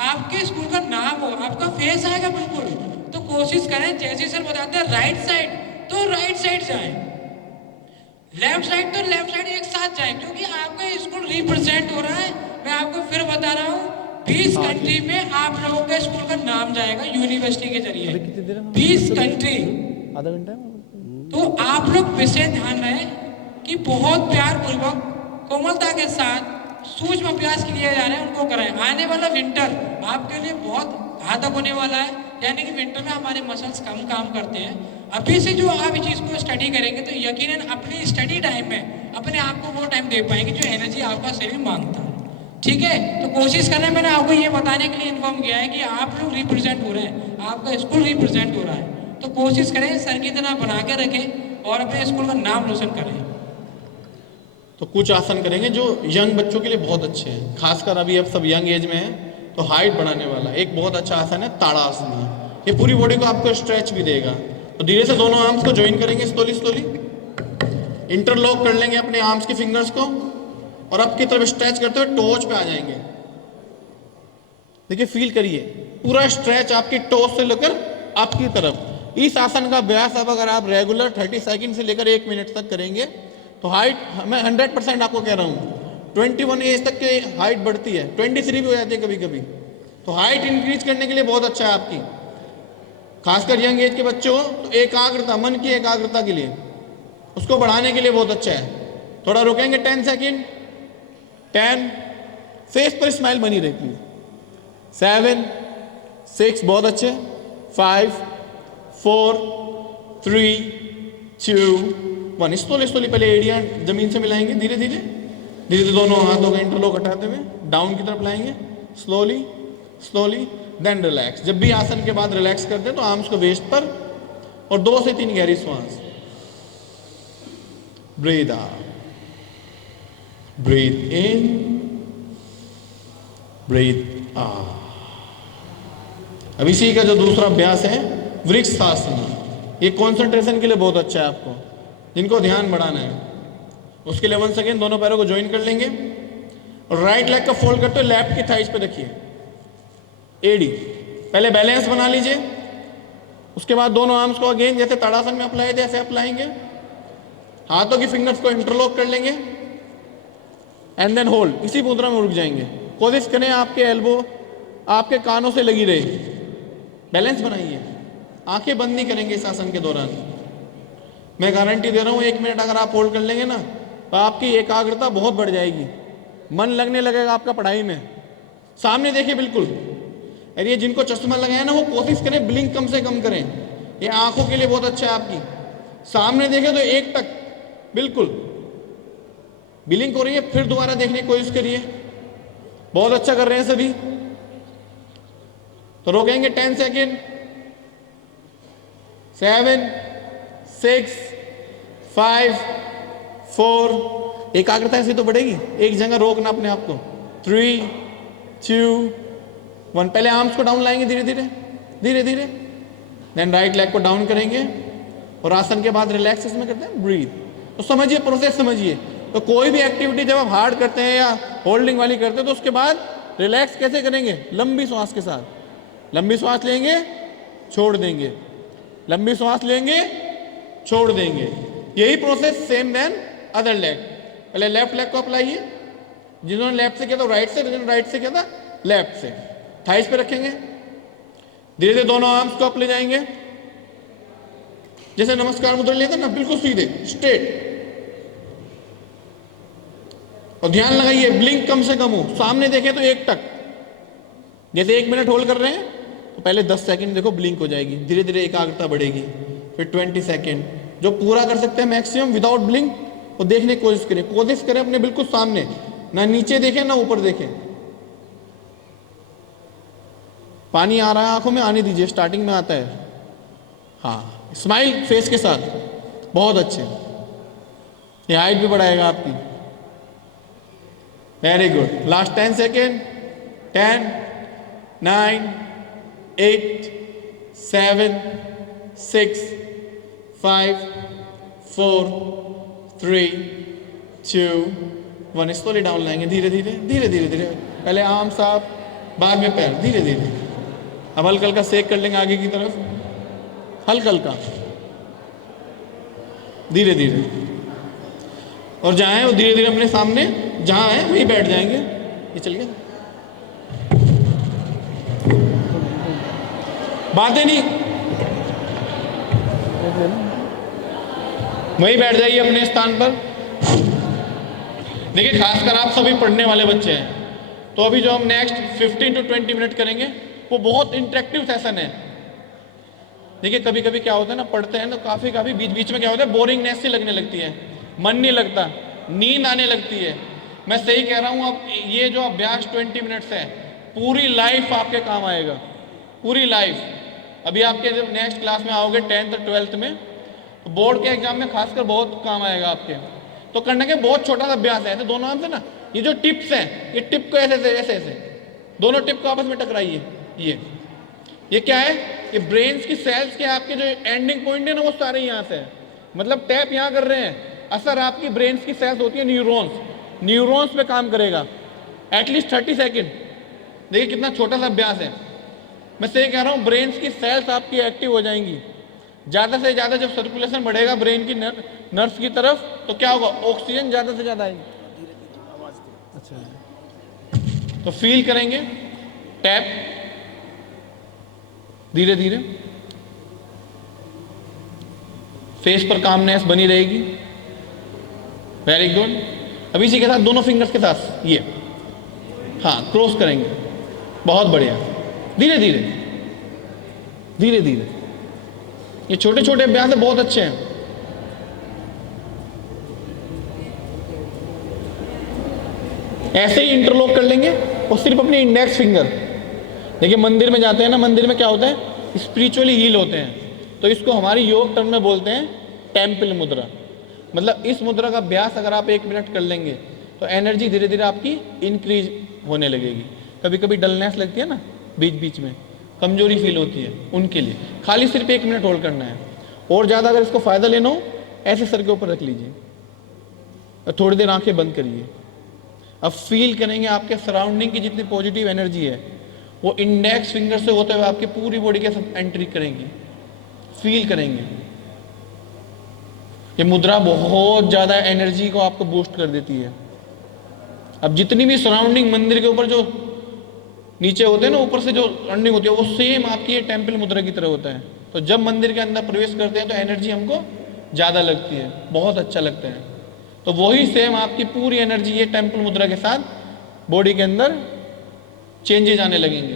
आपके स्कूल का नाम हो, आपका फेस आएगा बिल्कुल। तो कोशिश करें, जैसे सर बताते हैं राइट साइड तो राइट साइड जाए, लेफ्ट साइड तो लेफ्ट साइड एक साथ जाए, क्योंकि आपका स्कूल रिप्रेजेंट हो रहा है। मैं आपको फिर बता रहा हूँ, 20 कंट्री में आप लोगों के स्कूल का नाम जाएगा यूनिवर्सिटी के जरिए। 20 कंट्री। आधा घंटा। तो आप लोग विशेष ध्यान रहे कि बहुत प्यार पूर्वक कोमलता के साथ सूक्ष्म अभ्यास किए जा रहे हैं, उनको करें। आने वाला विंटर आपके लिए बहुत घातक होने वाला है, यानी कि विंटर में हमारे मसल्स कम काम करते हैं। अभी से जो आप इस चीज़ को स्टडी करेंगे तो यकीनन अपनी स्टडी टाइम में अपने आप को वो टाइम दे पाएंगे जो एनर्जी आपका शरीर मांगता है। ठीक है, तो कोशिश करें। मैंने आपको ये बताने के लिए इन्फॉर्म किया है कि आप लोग रिप्रेजेंट हो रहे हैं, आपका स्कूल रिप्रेजेंट हो रहा है। तो कोशिश करें सर की तरह बना के रखें और अपने स्कूल का नाम रोशन करें। तो कुछ आसन करेंगे जो यंग बच्चों के लिए बहुत अच्छे हैं, खासकर अभी अब सब यंग एज में हैं, तो हाइट बढ़ाने वाला एक बहुत अच्छा आसन है ताड़ासन। ये पूरी बॉडी को आपको स्ट्रेच भी देगा। तो धीरे से दोनों आर्म्स को ज्वाइन करेंगे, स्लोली स्लोली इंटरलॉक कर लेंगे अपने आर्म्स के फिंगर्स को और अब की तरफ स्ट्रेच करते हुए टोच पे आ जाएंगे। देखिए फील करिए पूरा स्ट्रेच आपकी टोच से लेकर आपकी तरफ। इस आसन का अभ्यास अब अगर आप रेगुलर 30 सेकंड से लेकर 1 मिनट तक करेंगे तो हाइट, मैं 100% आपको कह रहा हूँ, 21 एज तक की हाइट बढ़ती है, 23 भी हो जाती है कभी कभी। तो हाइट इंक्रीज करने के लिए बहुत अच्छा है आपकी, खासकर यंग एज के बच्चे हो तो एकाग्रता, मन की एकाग्रता के लिए उसको बढ़ाने के लिए बहुत अच्छा है। थोड़ा रुकेंगे 10 सेकेंड। 10, फेस पर स्माइल बनी रहे प्लीज। 7, 6, बहुत अच्छे। 5, 4, 3, 2, 1। स्लोली पहले एड़ियां जमीन से मिलाएंगे, धीरे धीरे धीरे धीरे दोनों हाथों का इंटरलॉक हटाते हुए डाउन की तरफ लाएंगे, स्लोली स्लोली, देन रिलैक्स। जब भी आसन के बाद रिलैक्स करते हैं तो आर्म्स को वेस्ट पर और 2 से 3 गहरी श्वास। Breathe out, breath in, breath out. अब इसी का जो दूसरा अभ्यास है वृक्षासन, ये कंसंट्रेशन के लिए बहुत अच्छा है आपको, जिनको ध्यान बढ़ाना है उसके लिए 1 सेकेंड दोनों पैरों को ज्वाइन कर लेंगे और राइट लेग का फोल्ड करते हुए लेफ्ट की थाइज पे रखिए। एडी पहले बैलेंस बना लीजिए, उसके बाद दोनों आर्म्स को अगेन जैसे ताड़ासन में अप्लाई थे ऐसे अप्लाएंगे, हाथों की फिंगर्स को इंटरलॉक कर लेंगे एंड देन होल्ड। इसी मुद्रा में रुक जाएंगे। कोशिश करें आपके एल्बो आपके कानों से लगी रहे, बैलेंस बनाइए, आंखें बंद नहीं करेंगे इस आसन के दौरान। मैं गारंटी दे रहा हूँ 1 मिनट अगर आप होल्ड कर लेंगे ना तो आपकी एकाग्रता बहुत बढ़ जाएगी, मन लगने लगेगा आपका पढ़ाई में। सामने देखिए बिल्कुल, अरे ये जिनको चश्मा लगाया ना वो कोशिश करें ब्लिंक कम से कम करें, ये आंखों के लिए बहुत अच्छा है आपकी। सामने देखे तो 1 तक बिल्कुल ब्लिंक हो रही है, फिर दोबारा देखने की कोशिश करिए। बहुत अच्छा कर रहे हैं सभी। तो रोकेंगे 10 सेकेंड, 7 6 5 4, एकाग्रता ऐसी तो बढ़ेगी, एक जगह रोकना अपने आप को। 3 2 1, पहले आर्म्स को डाउन लाएंगे धीरे धीरे धीरे धीरे, देन राइट लेग को डाउन करेंगे और आसन के बाद रिलैक्स इसमें करते हैं, ब्रीथ। तो समझिए प्रोसेस समझिए। तो कोई भी एक्टिविटी जब आप हार्ड करते हैं या होल्डिंग वाली करते हैं तो उसके बाद रिलैक्स कैसे करेंगे? लंबी श्वास के साथ। लंबी श्वास लेंगे, छोड़ देंगे, लंबी श्वास लेंगे, छोड़ देंगे। यही process same then other leg. पहले लेफ्ट लेग को अप्लाइए, जिन्होंने लेफ्ट से किया तो राइट से, जिन्होंने राइट से किया था लेफ्ट से। थाइस पे रखेंगे, धीरे धीरे दोनों आर्म्स को अप ले जाएंगे, जैसे नमस्कार मुद्रा लेते हैं ना, बिल्कुल सीधे स्ट्रेट। और ध्यान लगाइए ब्लिंक कम से कम हो, सामने देखें तो 1 टक। जैसे 1 मिनट होल्ड कर रहे हैं तो पहले 10 सेकंड देखो ब्लिंक हो जाएगी, धीरे धीरे एकाग्रता बढ़ेगी। फिर 20 सेकंड, जो पूरा कर सकते हैं मैक्सिमम विदाउट ब्लिंक वो देखने की कोशिश करें अपने बिल्कुल सामने, ना नीचे देखें ना ऊपर देखें। पानी आ रहा है आंखों में, आने दीजिए, स्टार्टिंग में आता है। हाँ, स्माइल फेस के साथ, बहुत अच्छे। ये हाइट भी बढ़ाएगा आपकी। Very good. Last 10 second. 10 9 8 7 6 5 4 3 2 1। Slowly down लाएंगे, धीरे धीरे धीरे धीरे धीरे। पहले आर्म्स आप, बाद में पैर, धीरे धीरे। अब हल्का हल्का सेक कर लेंगे आगे की तरफ, हल्का हल्का, धीरे धीरे। और जहां है वो धीरे धीरे अपने सामने जहां है वहीं बैठ जाएंगे। ये चल गया, बातें नहीं, वहीं बैठ जाइए अपने स्थान पर। देखिए खासकर आप सभी पढ़ने वाले बच्चे हैं, तो अभी जो हम नेक्स्ट 15 to 20 मिनट करेंगे वो बहुत इंटरेक्टिव सेशन है। देखिए कभी कभी क्या होता है ना, पढ़ते हैं तो काफ़ी बीच बीच में क्या होता है, बोरिंगनेस सी लगने लगती है, मन नहीं लगता, नींद आने लगती है। मैं सही कह रहा हूँ, अब ये जो अभ्यास 20 मिनट्स है पूरी लाइफ आपके काम आएगा, पूरी लाइफ। अभी आपके जब नेक्स्ट क्लास में आओगे 10th और 12th में, तो बोर्ड के एग्जाम में खासकर बहुत काम आएगा आपके। तो करने के बहुत छोटा सा अभ्यास है, तो दोनों आर्म से ना, ये जो टिप्स हैं, ये टिप को ऐसे ऐसे ऐसे दोनों टिप को आपस में टकराइए। ये क्या है, ये ब्रेन्स की सेल्स के आपके जो एंडिंग पॉइंट है ना वो सारे यहाँ से है। मतलब टैप यहाँ कर रहे हैं, असर आपकी ब्रेन्स की सेल्स होती है न्यूरॉन्स पे काम करेगा एटलीस्ट 30 सेकेंड। देखिए कितना छोटा सा अभ्यास है। मैं सही कह रहा हूँ, ब्रेन्स की सेल्स आपकी एक्टिव हो जाएंगी। ज़्यादा से ज़्यादा जब सर्कुलेशन बढ़ेगा ब्रेन की नर्व्स की तरफ, तो क्या होगा, ऑक्सीजन ज़्यादा से ज़्यादा आएगी। अच्छा, तो फील करेंगे टैप धीरे धीरे, फेस पर कामनेस बनी रहेगी। Very good. अभी इसी के साथ दोनों फिंगर्स के साथ ये, हाँ, क्रॉस करेंगे, बहुत बढ़िया। धीरे धीरे धीरे धीरे, ये छोटे छोटे अभ्यास है, बहुत अच्छे हैं। ऐसे ही इंटरलॉक कर लेंगे और सिर्फ अपने इंडेक्स फिंगर। देखिए मंदिर में जाते हैं ना, मंदिर में क्या होता है, स्पिरिचुअली हील होते हैं, तो इसको हमारी योग टर्म में बोलते हैं टेम्पल मुद्रा। मतलब इस मुद्रा का अभ्यास अगर आप 1 मिनट कर लेंगे तो एनर्जी धीरे धीरे आपकी इंक्रीज होने लगेगी। कभी कभी डलनेस लगती है ना, बीच बीच में कमजोरी फील होती है, उनके लिए खाली सिर्फ 1 मिनट होल्ड करना है। और ज़्यादा अगर इसको फ़ायदा लेना हो, ऐसे सर के ऊपर रख लीजिए और थोड़ी देर आंखें बंद करिए। अब फील करेंगे आपके सराउंडिंग की जितनी पॉजिटिव एनर्जी है वो इंडेक्स फिंगर से होते हुए आपकी पूरी बॉडी के साथ एंट्री करेंगी, फील करेंगे। ये मुद्रा बहुत ज़्यादा एनर्जी को आपको बूस्ट कर देती है। अब जितनी भी सराउंडिंग मंदिर के ऊपर जो नीचे होते हैं ना, ऊपर से जो सराउंडिंग होती है वो सेम आपकी ये टेम्पल मुद्रा की तरह होता है। तो जब मंदिर के अंदर प्रवेश करते हैं तो एनर्जी हमको ज़्यादा लगती है, बहुत अच्छा लगता है। तो वही सेम आपकी पूरी एनर्जी ये टेम्पल मुद्रा के साथ बॉडी के अंदर चेंजेस आने लगेंगे।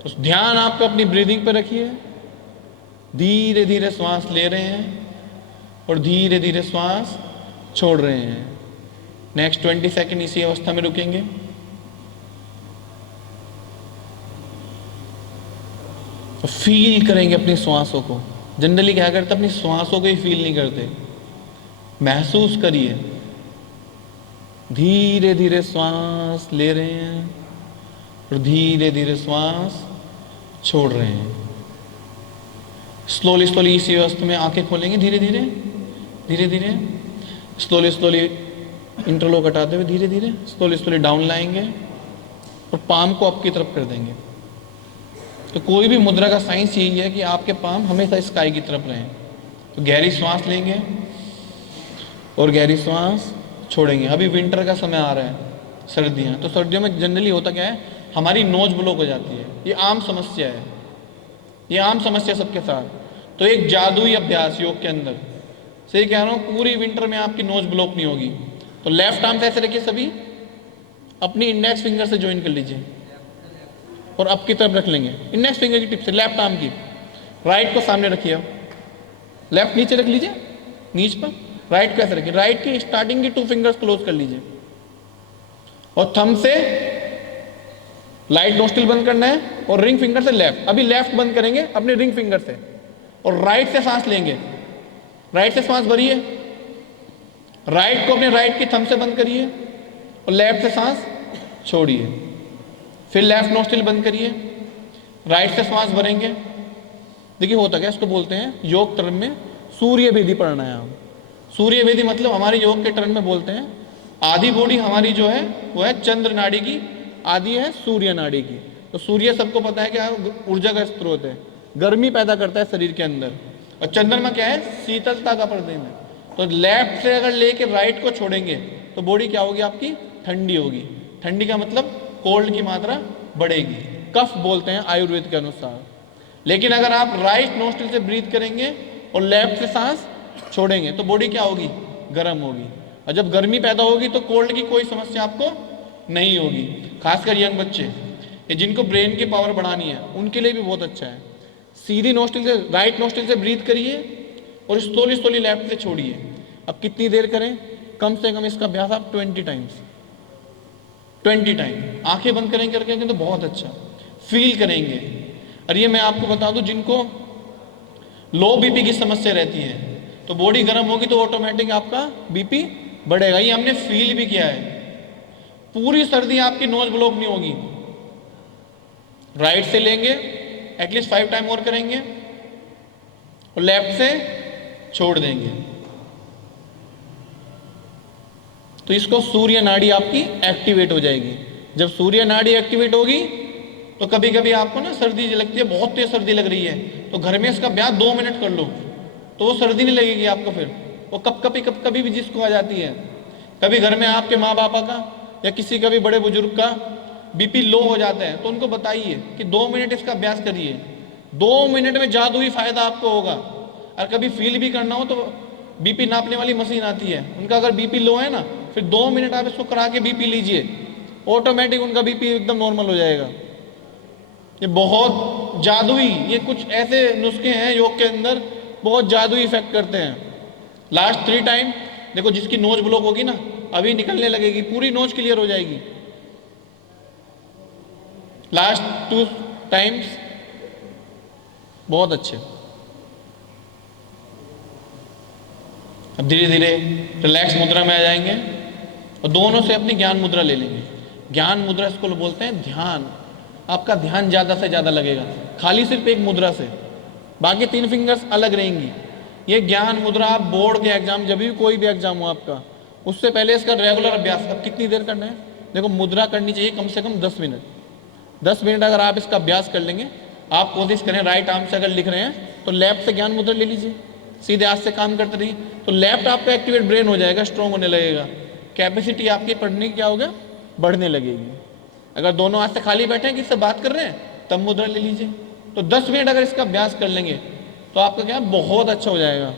तो ध्यान आपको अपनी ब्रीदिंग पर रखिए। धीरे धीरे श्वास ले रहे हैं और धीरे धीरे श्वास छोड़ रहे हैं। नेक्स्ट 20 सेकंड इसी अवस्था में रुकेंगे। फील करेंगे अपनी श्वासों को। जनरली क्या करते, अपनी श्वासों को ही फील नहीं करते। महसूस करिए, धीरे धीरे श्वास ले रहे हैं और धीरे धीरे श्वास छोड़ रहे हैं। स्लोली स्लोली इसी अवस्था में आंखें खोलेंगे, धीरे धीरे धीरे धीरे, स्लोली स्लोली इंटरलॉक हटाते हुए धीरे धीरे स्लोली स्लोली डाउन लाएंगे और पाम को अप की तरफ कर देंगे। तो कोई भी मुद्रा का साइंस यही है कि आपके पाम हमेशा स्काई की तरफ रहें। तो गहरी श्वास लेंगे और गहरी श्वास छोड़ेंगे। अभी विंटर का समय आ रहा है, सर्दियाँ, तो सर्दियों में जनरली होता क्या है, हमारी नोज ब्लॉक हो जाती है। ये आम समस्या है, ये आम समस्या सबके साथ। तो एक जादुई अभ्यास योग के अंदर, सही कह रहा हूँ, पूरी विंटर में आपकी नोज ब्लॉक नहीं होगी। तो लेफ्ट आर्म से ऐसे रखिए, सभी अपनी इंडेक्स फिंगर से ज्वाइन कर लीजिए और अप की तरफ रख लेंगे इंडेक्स फिंगर की टिप से लेफ्ट आर्म की। राइट को सामने रखिए, लेफ्ट नीचे रख लीजिए नीच पर, राइट को ऐसे रखिए। राइट की स्टार्टिंग की 2 फिंगर्स क्लोज कर लीजिए और थंब से लाइट नोस्ट्रिल बंद करना है और रिंग फिंगर से लेफ्ट। अभी लेफ्ट बंद करेंगे अपने रिंग फिंगर से और राइट से सांस लेंगे। राइट से सांस भरिए, राइट को अपने राइट की थंब से बंद करिए और लेफ्ट से सांस छोड़िए। फिर लेफ्ट नोस्ट्रिल बंद करिए, राइट से सांस भरेंगे। देखिए होता क्या, इसको बोलते हैं योग टर्म में सूर्य भेदी प्राणायाम। सूर्य भेदी मतलब हमारे योग के टर्म में बोलते हैं आधी बॉडी हमारी जो है वो है चंद्र नाड़ी की, आधी है सूर्य नाड़ी की। तो सूर्य सबको पता है क्या ऊर्जा का स्रोत है, गर्मी पैदा करता है शरीर के अंदर, और चंद्रमा क्या है, शीतलता का प्रतीक है। तो लेफ्ट से अगर लेके राइट को छोड़ेंगे तो बॉडी क्या होगी आपकी, ठंडी होगी। ठंडी का मतलब कोल्ड की मात्रा बढ़ेगी, कफ बोलते हैं आयुर्वेद के अनुसार। लेकिन अगर आप राइट नोस्ट्रिल से ब्रीथ करेंगे और लेफ्ट से सांस छोड़ेंगे तो बॉडी क्या होगी, गर्म होगी। और जब गर्मी पैदा होगी तो कोल्ड की कोई समस्या आपको नहीं होगी। खासकर यंग बच्चे, ये जिनको ब्रेन की पावर बढ़ानी है, उनके लिए भी बहुत अच्छा है। सीधी नोस्ट्रिल से, राइट नोस्ट्रिल से ब्रीथ करिए और स्लोली स्लोली लेफ्ट से छोड़िए। अब कितनी देर करें, कम से कम इसका अभ्यास आप 20 टाइम आंखें बंद करेंगे करके तो बहुत अच्छा फील करेंगे। और ये मैं आपको बता दूं, जिनको लो बीपी की समस्या रहती है तो बॉडी गर्म होगी तो ऑटोमेटिक आपका बीपी बढ़ेगा। ये हमने फील भी किया है। पूरी सर्दी आपकी नोज ब्लॉक नहीं होगी। राइट से लेंगे, एटलीस्ट 5 टाइम और करेंगे और लेफ्ट से छोड़ देंगे। तो इसको सूर्य नाड़ी आपकी एक्टिवेट हो जाएगी। जब सूर्य नाड़ी एक्टिवेट होगी तो कभी कभी आपको ना सर्दी लगती है, बहुत तेज सर्दी लग रही है, तो घर में इसका अभ्यास 2 मिनट कर लो तो वो सर्दी नहीं लगेगी आपको। फिर वो कभी भी जिसको आ जाती है, कभी घर में आपके माँ बापा का या किसी का भी बड़े बुजुर्ग का बीपी लो हो जाता है तो उनको बताइए कि 2 मिनट इसका अभ्यास करिए। 2 मिनट में जादुई फायदा आपको होगा। और कभी फील भी करना हो तो बीपी नापने वाली मशीन आती है, उनका अगर बीपी लो है ना, फिर 2 मिनट आप इसको करा के बीपी लीजिए, ऑटोमेटिक उनका बीपी एकदम नॉर्मल हो जाएगा। ये बहुत जादुई, ये कुछ ऐसे नुस्खे हैं योग के अंदर, बहुत जादुई इफेक्ट करते हैं। लास्ट 3 टाइम देखो, जिसकी नोज ब्लॉक होगी ना अभी निकलने लगेगी, पूरी नोज क्लियर हो जाएगी। लास्ट 2 टाइम्स बहुत अच्छे। अब धीरे धीरे रिलैक्स मुद्रा में आ जाएंगे और दोनों से अपनी ज्ञान मुद्रा ले लेंगे। ज्ञान मुद्रा इसको बोलते हैं ध्यान। आपका ध्यान ज़्यादा से ज़्यादा लगेगा खाली सिर्फ एक मुद्रा से, बाकी 3 फिंगर्स अलग रहेंगी। ये ज्ञान मुद्रा आप बोर्ड के एग्जाम, जब भी कोई भी एग्जाम हो आपका, उससे पहले इसका रेगुलर अभ्यास। अब कितनी देर करना है, देखो मुद्रा करनी चाहिए कम से कम 10 मिनट। 10 मिनट अगर आप इसका अभ्यास कर लेंगे, आप कोशिश करें राइट आर्म से अगर लिख रहे हैं तो लेफ्ट से ज्ञान मुद्रा ले लीजिए, सीधे हाथ से काम करते रहिए, तो लेफ्ट आपका एक्टिवेट ब्रेन हो जाएगा, स्ट्रॉन्ग होने लगेगा, कैपेसिटी आपकी पढ़ने की क्या होगा, बढ़ने लगेगी। अगर दोनों हाथ से खाली बैठे हैं, किससे बात कर रहे हैं, तब मुद्रा ले लीजिए। तो 10 मिनट अगर इसका अभ्यास कर लेंगे तो आपका क्या बहुत अच्छा हो जाएगा।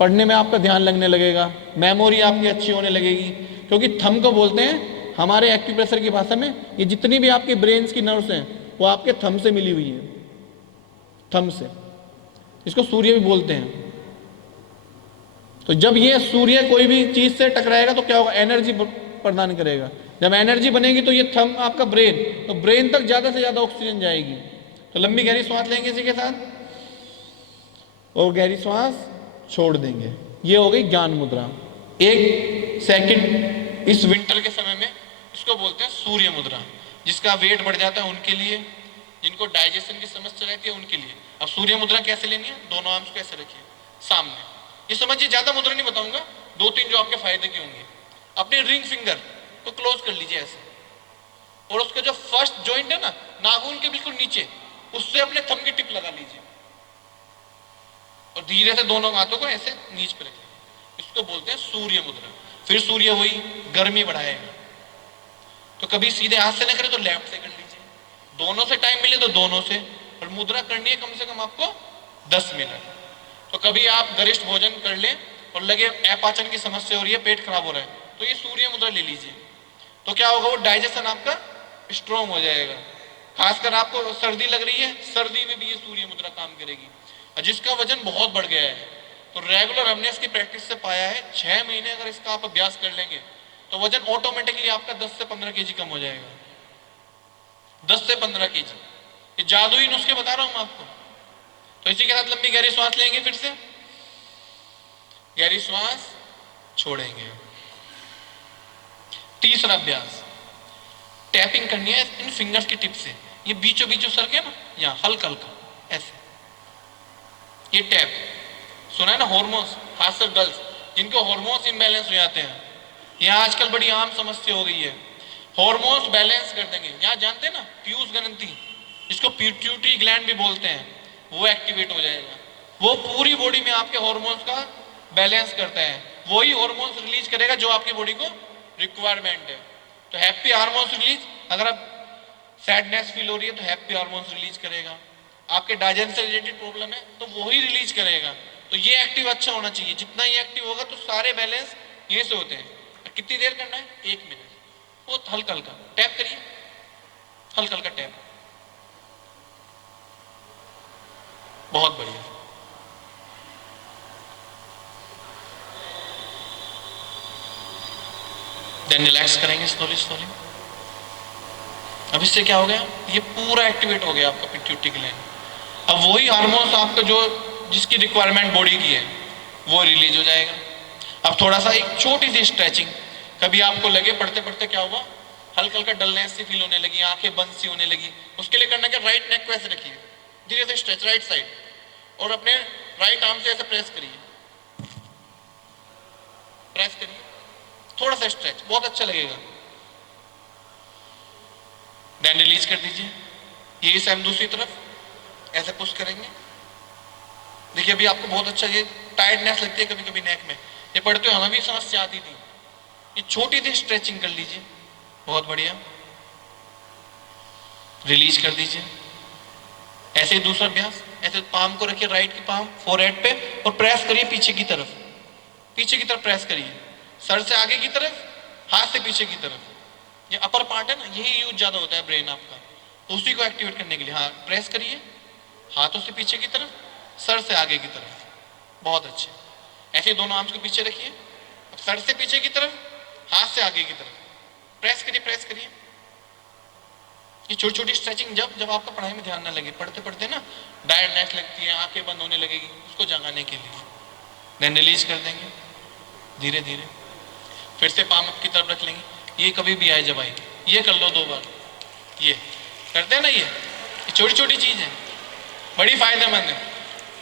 पढ़ने में आपका ध्यान लगने लगेगा, मेमोरी आपकी अच्छी होने लगेगी। क्योंकि थंब को बोलते हैं हमारे एक्यूप्रेशर की भाषा में, ये जितनी भी आपकी ब्रेन्स की नर्व्स हैं वो आपके थंब से मिली हुई है, थंब से। इसको सूर्य भी बोलते हैं। तो जब ये सूर्य कोई भी चीज से टकराएगा तो क्या होगा, एनर्जी प्रदान करेगा। जब एनर्जी बनेगी तो ये थंब आपका ब्रेन, तो ब्रेन तक ज्यादा से ज्यादा ऑक्सीजन जाएगी। तो लंबी गहरी सांस लेंगे इसी के साथ और गहरी सांस छोड़ देंगे। ये हो गई ज्ञान मुद्रा। 1 सेकंड इस विंटर के समय में इसको बोलते हैं सूर्य मुद्रा। जिसका वेट बढ़ जाता है उनके लिए, जिनको डाइजेशन की समस्या रहती है उनके लिए। अब सूर्य मुद्रा कैसे लेनी है, दोनों आर्म्स को ऐसे रखिए सामने। ये समझिए, ज्यादा मुद्रा नहीं बताऊंगा, 2-3 जो आपके फायदे के होंगे। अपने रिंग फिंगर को क्लोज कर लीजिए ऐसे, और उसका जो फर्स्ट जॉइंट है ना नाखून के बिल्कुल नीचे, उससे अपने थंब की टिप लगा लीजिए और धीरे से दोनों हाथों को ऐसे नीच पे रखिए। इसको बोलते हैं सूर्य मुद्रा। फिर सूर्य वही गर्मी बढ़ाएगा, तो कभी सीधे हाथ से ना करें तो लेफ्ट से कर लीजिए, दोनों से टाइम मिले तो दोनों से। और मुद्रा करनी है कम से कम आपको 10 मिनट। तो कभी आप गरिष्ठ भोजन कर लें और लगे अपाचन की समस्या हो रही है, पेट खराब हो रहा है, तो ये सूर्य मुद्रा ले लीजिए। तो क्या होगा, वो डाइजेशन आपका स्ट्रॉन्ग हो जाएगा। खासकर आपको सर्दी लग रही है, सर्दी में भी ये सूर्य मुद्रा काम करेगी। और जिसका वजन बहुत बढ़ गया है, तो रेगुलर हमने इसकी प्रैक्टिस से पाया है 6 महीने अगर इसका आप अभ्यास कर लेंगे तो वजन ऑटोमेटिकली आपका 10 से 15 केजी कम हो जाएगा। 10 से 15 केजी, ये जादुई नुस्खे बता रहा हूं मैं आपको। तो इसी के साथ लंबी गहरी सांस लेंगे, फिर से गहरी सांस छोड़ेंगे। तीसरा अभ्यास, टैपिंग करनी है इन फिंगर्स की टिप से। ये बीचों बीचों सर के ना, यहाँ हल्का हल्का ऐसे, ये टैप। सुना है ना हॉर्मोन्स, खासकर गर्ल्स जिनको हॉर्मोन्स इम्बैलेंस हो जाते हैं, यहाँ आजकल बड़ी आम समस्या हो गई है। हॉर्मोन्स बैलेंस कर देंगे, यहाँ जानते हैं ना पीयूष ग्रंथि, जिसको पिट्यूटरी ग्लैंड भी बोलते हैं, वो एक्टिवेट हो जाएगा। वो पूरी बॉडी में आपके हॉर्मोन्स का बैलेंस करता है, वही हॉर्मोन्स रिलीज करेगा जो आपकी बॉडी को रिक्वायरमेंट है। तो हैप्पी हार्मोन्स रिलीज, अगर आप सैडनेस फील हो रही है तो हैप्पी हार्मोन्स रिलीज करेगा। आपके डाइजेशन से रिलेटेड प्रॉब्लम है तो वही रिलीज करेगा। तो ये एक्टिव अच्छा होना चाहिए, जितना ये एक्टिव होगा तो सारे बैलेंस ये से होते हैं। कितनी देर करना है, 1 मिनट। बहुत हल्का हल्का टैप करिए, हल्का हल्का टैप, बहुत बढ़िया। देन रिलैक्स करेंगे स्लोली स्लोली। अब इससे क्या हो गया, ये पूरा एक्टिवेट हो गया आपका पिट्यूटरी ग्लैंड। अब वही हार्मोन्स आपका जो जिसकी रिक्वायरमेंट बॉडी की है वो रिलीज हो जाएगा। अब थोड़ा सा एक छोटी सी स्ट्रेचिंग, कभी आपको लगे पढ़ते पढ़ते क्या हुआ, हल्का हल्का डलनेस सी फील होने लगी, आंखें बंद सी होने लगी, उसके लिए करना क्या, राइट नेक को ऐसे रखिए, धीरे से स्ट्रेच राइट साइड, और अपने राइट आर्म से ऐसे प्रेस करिए, प्रेस करिए, थोड़ा सा स्ट्रेच, बहुत अच्छा लगेगा। देन रिलीज कर दीजिए। यही से हम दूसरी तरफ ऐसे पुश करेंगे। देखिए अभी आपको बहुत अच्छा ये टायर्डनेस लगती है कभी कभी नेक में, ये पढ़ते हुए हमें भी समस्या आती थी। ये छोटी सी स्ट्रेचिंग कर लीजिए, बहुत बढ़िया, रिलीज कर दीजिए। ऐसे ही दूसरा अभ्यास, ऐसे पाम को रखिए, राइट की पाम फोरहेड पे, और प्रेस करिए पीछे की तरफ, पीछे की तरफ प्रेस करिए, सर से आगे की तरफ, हाथ से पीछे की तरफ। ये अपर पार्ट है ना, यही यूज ज्यादा होता है ब्रेन आपका, तो उसी को एक्टिवेट करने के लिए हाँ प्रेस करिए, हाथों से पीछे की तरफ, सर से आगे की तरफ, बहुत अच्छे। ऐसे दोनों आर्म्स को पीछे रखिए, सर से पीछे की तरफ, हाथ से आगे की तरफ, प्रेस करिए प्रेस करिए। ये छोटी छोटी स्ट्रेचिंग जब जब आपका पढ़ाई में ध्यान ना लगे, पढ़ते पढ़ते ना टायर्डनेस लगती है, आंखें बंद होने लगेगी, उसको जगाने के लिए। देन रिलीज कर देंगे धीरे धीरे। फिर से पाम अप की तरफ रख लेंगे, ये कभी भी आए जब आए, ये कर लो 2 बार, ये करते हैं ना, ये छोटी छोटी चीज है, बड़ी फायदेमंद है।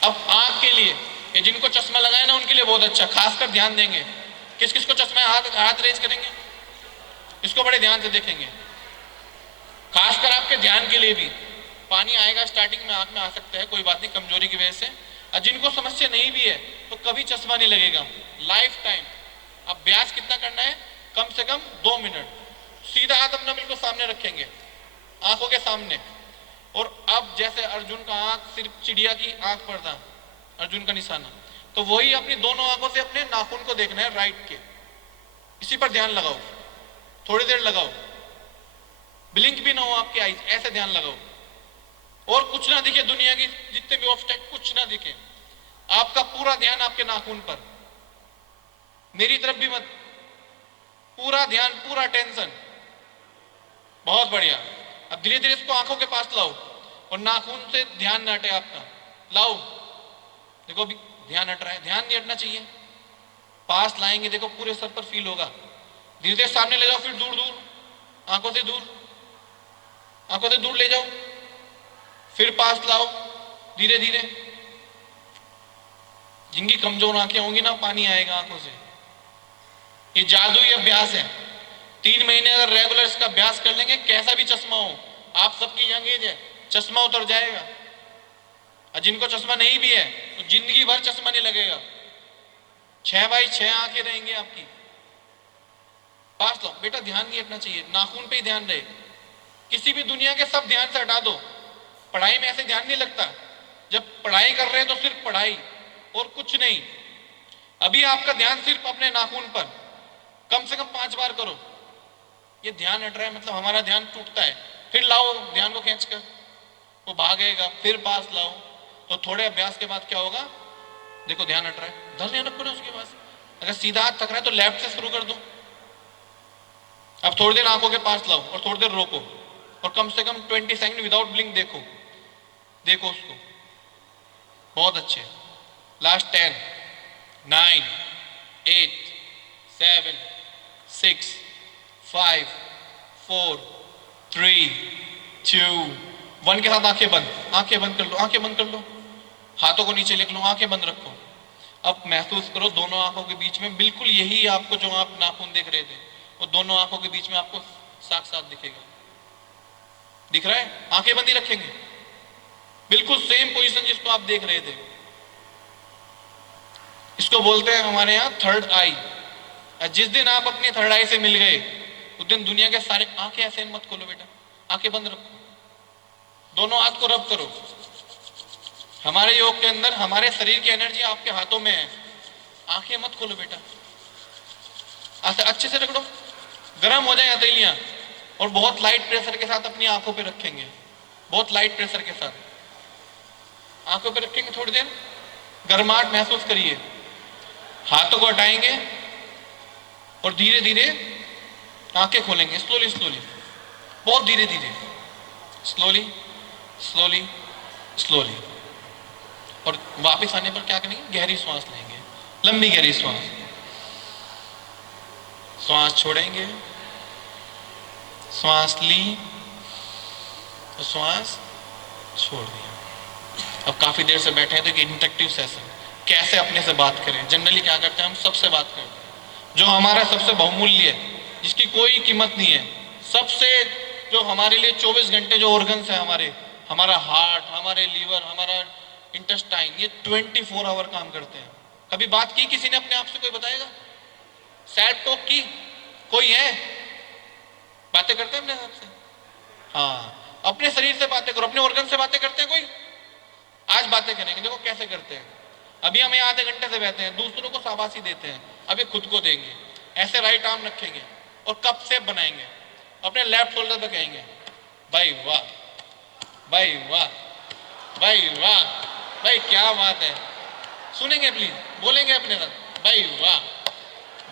अब आंख के लिए, ये जिनको चश्मा लगाए ना उनके लिए बहुत अच्छा, खासकर ध्यान देंगे। किस किस को चश्मा है, हाथ रेज करेंगे, इसको बड़े ध्यान से देखेंगे। खासकर आपके ध्यान के लिए भी, पानी आएगा स्टार्टिंग में आंख में आ सकता है, कोई बात नहीं, कमजोरी की वजह से। और जिनको समस्या नहीं भी है तो कभी चश्मा नहीं लगेगा लाइफ टाइम। अभ्यास कितना करना है, कम से कम 2 मिनट। सीधा हाथ अपना बिल्कुल सामने रखेंगे, आंखों के सामने। और अब जैसे अर्जुन का आंख सिर्फ चिड़िया की आंख पर था, अर्जुन का निशाना, तो वही अपनी दोनों आंखों से अपने नाखून को देखना है राइट के, इसी पर ध्यान लगाओ, थोड़ी देर लगाओ, ब्लिंक भी ना हो आपकी आईज, ऐसे ध्यान लगाओ। और कुछ ना दिखे, दुनिया की जितने भी ऑब्स्टेकल कुछ ना दिखे, आपका पूरा ध्यान आपके नाखून पर, मेरी तरफ भी मत, पूरा ध्यान, पूरा टेंशन, बहुत बढ़िया। अब धीरे धीरे इसको आंखों के पास लाओ, और नाखून से ध्यान न हटे आपका। लाओ, देखो अभी ध्यान हट रहा है, ध्यान नहीं हटना चाहिए। पास लाएंगे, देखो पूरे सर पर फील होगा। धीरे धीरे सामने ले जाओ, फिर दूर दूर, आंखों से दूर, आंखों से दूर ले जाओ, फिर पास लाओ धीरे धीरे। जिनकी कमजोर आंखें होंगी ना, पानी आएगा आंखों से। ये जादुई अभ्यास है। 3 महीने अगर रेगुलर इसका अभ्यास कर लेंगे, कैसा भी चश्मा हो, आप सबकी यंग एज है, चश्मा उतर जाएगा। और जिनको चश्मा नहीं भी है तो जिंदगी भर चश्मा नहीं लगेगा। 6x6 आंखें रहेंगी आपकी। पास लो बेटा, ध्यान नहीं हटना चाहिए, नाखून पे ही ध्यान रहे। किसी भी दुनिया के सब ध्यान से हटा दो। पढ़ाई में ऐसे ध्यान नहीं लगता। जब पढ़ाई कर रहे हैं तो सिर्फ पढ़ाई और कुछ नहीं। अभी आपका ध्यान सिर्फ अपने नाखून पर, कम से कम 5 बार करो। ये ध्यान हट रहा है मतलब हमारा ध्यान टूटता है। फिर लाओ ध्यान को खींच कर, वो भागेगा, फिर पास लाओ। तो थोड़े अभ्यास के बाद क्या होगा, देखो ध्यान हट रहा है, धर ध्यान रखो ना उसके पास। अगर सीधा हाथ थक रहा है तो लेफ्ट से शुरू कर दो। अब थोड़ी देर आंखों के पास लाओ और थोड़ी देर रोको और कम से कम 20 सेकंड विदाउट ब्लिंक देखो, देखो उसको। बहुत अच्छे। लास्ट 10, 9, 8, 7, 6, 5, 4, 3, 2, 1 के साथ आंखें बंद, आंखें बंद कर लो, आंखें बंद कर लो। हाथों को नीचे लिख लो, आंखें बंद रखो। अब महसूस करो दोनों आंखों के बीच में बिल्कुल यही आपको जो आप नाखून देख रहे थे, वो दोनों आंखों के बीच में आपको साथ दिखेगा। दिख रहा है? आंखें बंद ही रखेंगे, बिल्कुल सेम पोजीशन जिसको आप देख रहे थे। इसको बोलते हैं हमारे यहाँ थर्ड आई। जिस दिन आप अपनी थर्ड आई से मिल गए, उस दिन दुनिया के सारे, आंखें ऐसे मत खोलो बेटा, आंखें बंद रखो, दोनों हाथ को रब करो। हमारे योग के अंदर हमारे शरीर की एनर्जी आपके हाथों में है। आंखें मत खोलो बेटा, अच्छे से रगड़ो, गर्म हो जाए हथेलियां, और बहुत लाइट प्रेशर के साथ अपनी आंखों पे रखेंगे। बहुत लाइट प्रेशर के साथ आंखों पे रखेंगे, थोड़ी देर गर्माहट महसूस करिए। हाथों को हटाएंगे और धीरे धीरे आंखें खोलेंगे, स्लोली स्लोली, बहुत धीरे धीरे, स्लोली स्लोली स्लोली। और वापस आने पर क्या करेंगे, गहरी सांस लेंगे, लंबी गहरी सांस, सांस छोड़ेंगे, सांस ली तो सांस छोड़ दिया। अब काफी देर से बैठे हैं तो एक इंटरेक्टिव सेशन, कैसे अपने से बात करें। जनरली क्या करते हैं, हम सबसे बात करते हैं, जो हमारा सबसे बहुमूल्य है, जिसकी कोई कीमत नहीं है, सबसे जो हमारे लिए 24 घंटे जो ऑर्गन्स है हमारे, हमारा हार्ट, हमारे लीवर, हमारा इंटेस्टाइन, ये 24 आवर काम करते हैं। कभी बात की किसी ने अपने आप से, कोई बताएगा? सेल्फ टॉक की कोई है? बातें करते हैं अपने आप से? हाँ, अपने शरीर से बातें करो, अपने ऑर्गन से बातें करते हैं कोई? आज बातें करेंगे, देखो कैसे करते हैं। अभी हम आधे घंटे से बैठे हैं, दूसरों को शाबाशी देते हैं, अभी खुद को देंगे। ऐसे राइट आर्म रखेंगे और कप शेप बनाएंगे, अपने लेफ्ट शोल्डर पे कहेंगे भाई वाह, भाई वाह, भाई वाह, भाई क्या बात है। सुनेंगे प्लीज, बोलेंगे अपने साथ भाई वाह,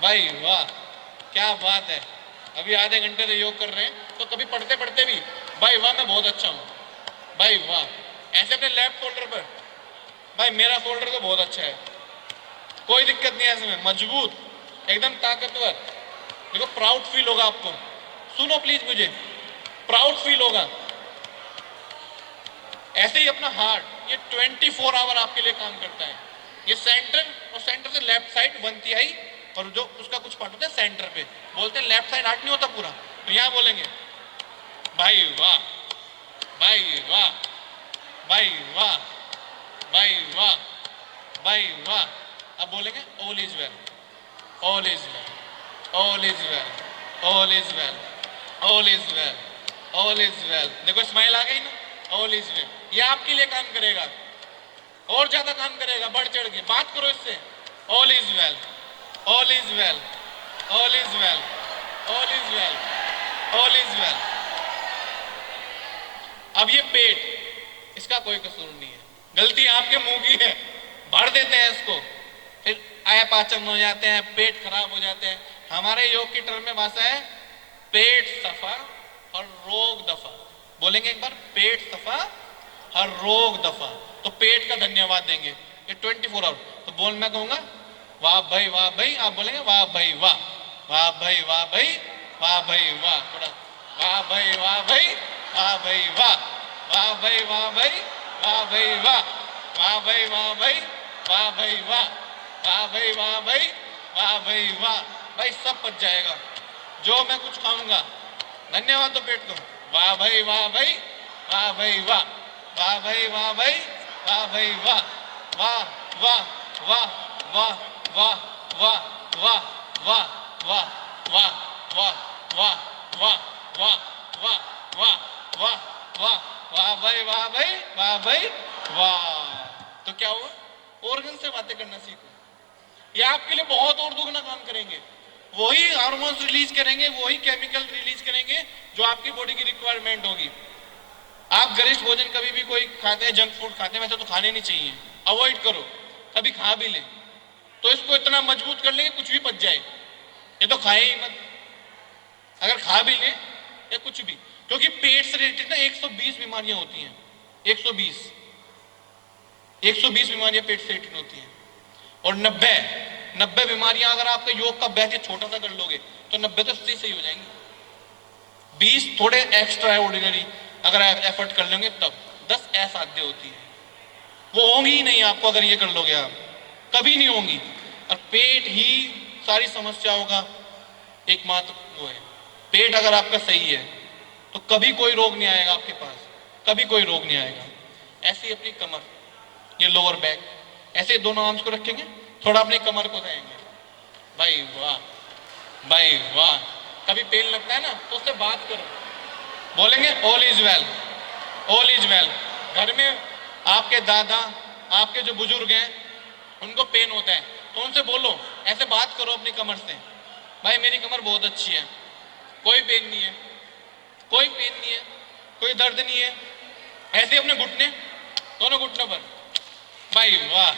भाई वाह, क्या बात है। अभी आधे घंटे से योग कर रहे हैं तो कभी पढ़ते पढ़ते भी भाई वाह मैं बहुत अच्छा हूँ, भाई वाह। ऐसे अपने लेफ्ट शोल्डर पर, भाई मेरा शोल्डर तो बहुत अच्छा है, कोई दिक्कत नहीं है इसमें, मजबूत, एकदम ताकतवर। देखो प्राउड फील होगा आपको। सुनो प्लीज मुझे, प्राउड फील होगा। ऐसे ही अपना हार्ट, ये 24 आवर आपके लिए काम करता है। ये सेंटर और सेंटर से लेफ्ट साइड 1/3, और जो उसका कुछ पार्ट होता है सेंटर पे, बोलते हैं लेफ्ट साइड हार्ट नहीं होता पूरा, तो यहाँ बोलेंगे भाई वाह, भाई वाह, भाई वाह, भाई वाह, भाई वाह। अब बोलेंगे all is well, all is well, all is well, all is well, all is well, all is well. देखो स्माइल आ गई ना, ऑल इज वेल। ये आपके लिए काम करेगा, और ज्यादा काम करेगा, बढ़ चढ़ के बात करो इससे। All is well, all is well, all is well, all is well, all is well. अब ये पेट, इसका कोई कसूर नहीं है, गलती आपके मुंह की है, भर देते हैं इसको, फिर अपाचन हो जाते हैं, पेट खराब हो जाते हैं। हमारे योग की टर्म में भाषा है पेट सफा और रोग दफा। बोलेंगे एक बार, पेट सफा हर रोग दफा। तो पेट का धन्यवाद देंगे ये 24 आवर। तो बोल मैं कहूंगा वाह भाई वाह भाई, आप बोलेंगे वाह भाई वाह, वाह भाई वाह भाई, वाह भाई वाह, थोड़ा वाह भाई वाह भाई, वाह भाई वाह, वाह भाई वाह भाई, वाह भाई वाह, वाह भाई वाह भाई, वाह भाई वाह, वाह भाई वाह भाई, वाह भाई वाह। भाई सब पच जाएगा जो मैं कुछ खाऊंगा। धन्यवाद तो पेट को, वाह भाई वाह भाई, वाह भाई वाह, वाह भाई वाह भाई, वाह भाई वाह, वाह वाह वाह वाह वाह वाह वाह वाह वाह वाह वाह वाह वाह वाह वाह वाह वाह वाह वाह भाई वाह भाई, वाह भाई वाह। तो क्या हुआ? ऑर्गन से बातें करना सीखो। ये आपके लिए बहुत और दुगना काम करेंगे। वही हार्मोन्स रिलीज करेंगे, वही केमिकल रिलीज करेंगे जो आपकी बॉडी की रिक्वायरमेंट होगी। आप गरिष्ठ भोजन कभी भी कोई खाते हैं, जंक फूड खाते हैं, वैसे तो खाने नहीं चाहिए, अवॉइड करो। कभी खा भी लें तो इसको इतना मजबूत कर लेंगे कुछ भी पच जाए। ये तो खाए ही मत, अगर खा भी लें या कुछ भी, क्योंकि पेट से रिलेटेड ना 120 बीमारियां होती हैं। 120 बीमारियां पेट से रिलेटेड होती हैं। और 90 बीमारियां अगर आपका योग का बैच छोटा सा कर लोगे तो 90 तो सही हो जाएंगे। 20 थोड़े एक्स्ट्रा ऑर्डिनरी अगर आप एफर्ट कर लेंगे तब 10 असाध्य होती है, वो होंगी ही नहीं आपको। अगर ये कर लोगे आप कभी नहीं होंगी। और पेट ही सारी समस्याओं का एकमात्र वो है। पेट अगर आपका सही है तो कभी कोई रोग नहीं आएगा आपके पास, कभी कोई रोग नहीं आएगा। ऐसे ही अपनी कमर, ये लोअर बैक, ऐसे दोनों आर्म्स को रखेंगे, थोड़ा अपनी कमर को देंगे, भाई वाह भाई वाह। कभी पेन लगता है ना तो उससे बात करो, बोलेंगे all is well, all is well. घर में आपके दादा, आपके जो बुजुर्ग हैं उनको पेन होता है तो उनसे बोलो, ऐसे बात करो अपनी कमर से, भाई मेरी कमर बहुत अच्छी है, कोई पेन नहीं है, कोई पेन नहीं है, कोई दर्द नहीं है। ऐसे अपने घुटने, दोनों घुटनों पर, भाई वाह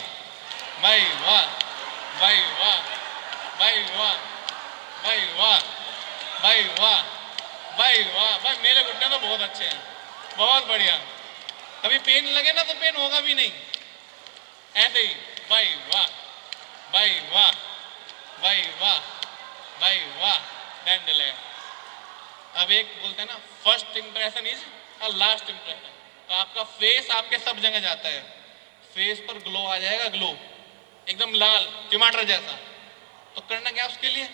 भाई वाह, भाई वाह भाई वाह, भाई वाह भाई वाह, भाई वाह। भाई मेरे घुटने तो बहुत अच्छे हैं, बहुत बढ़िया। कभी पेन लगे ना तो पेन होगा भी नहीं, ऐसे ही भाई वाह भाई वाह, भाई वाह भाई वाह। डैंडल है। अब एक बोलते हैं ना, first impression is last impression. तो आपका फेस आपके सब जगह जाता है, फेस पर ग्लो आ जाएगा, ग्लो एकदम लाल टमाटर जैसा। तो करना क्या उसके लिए?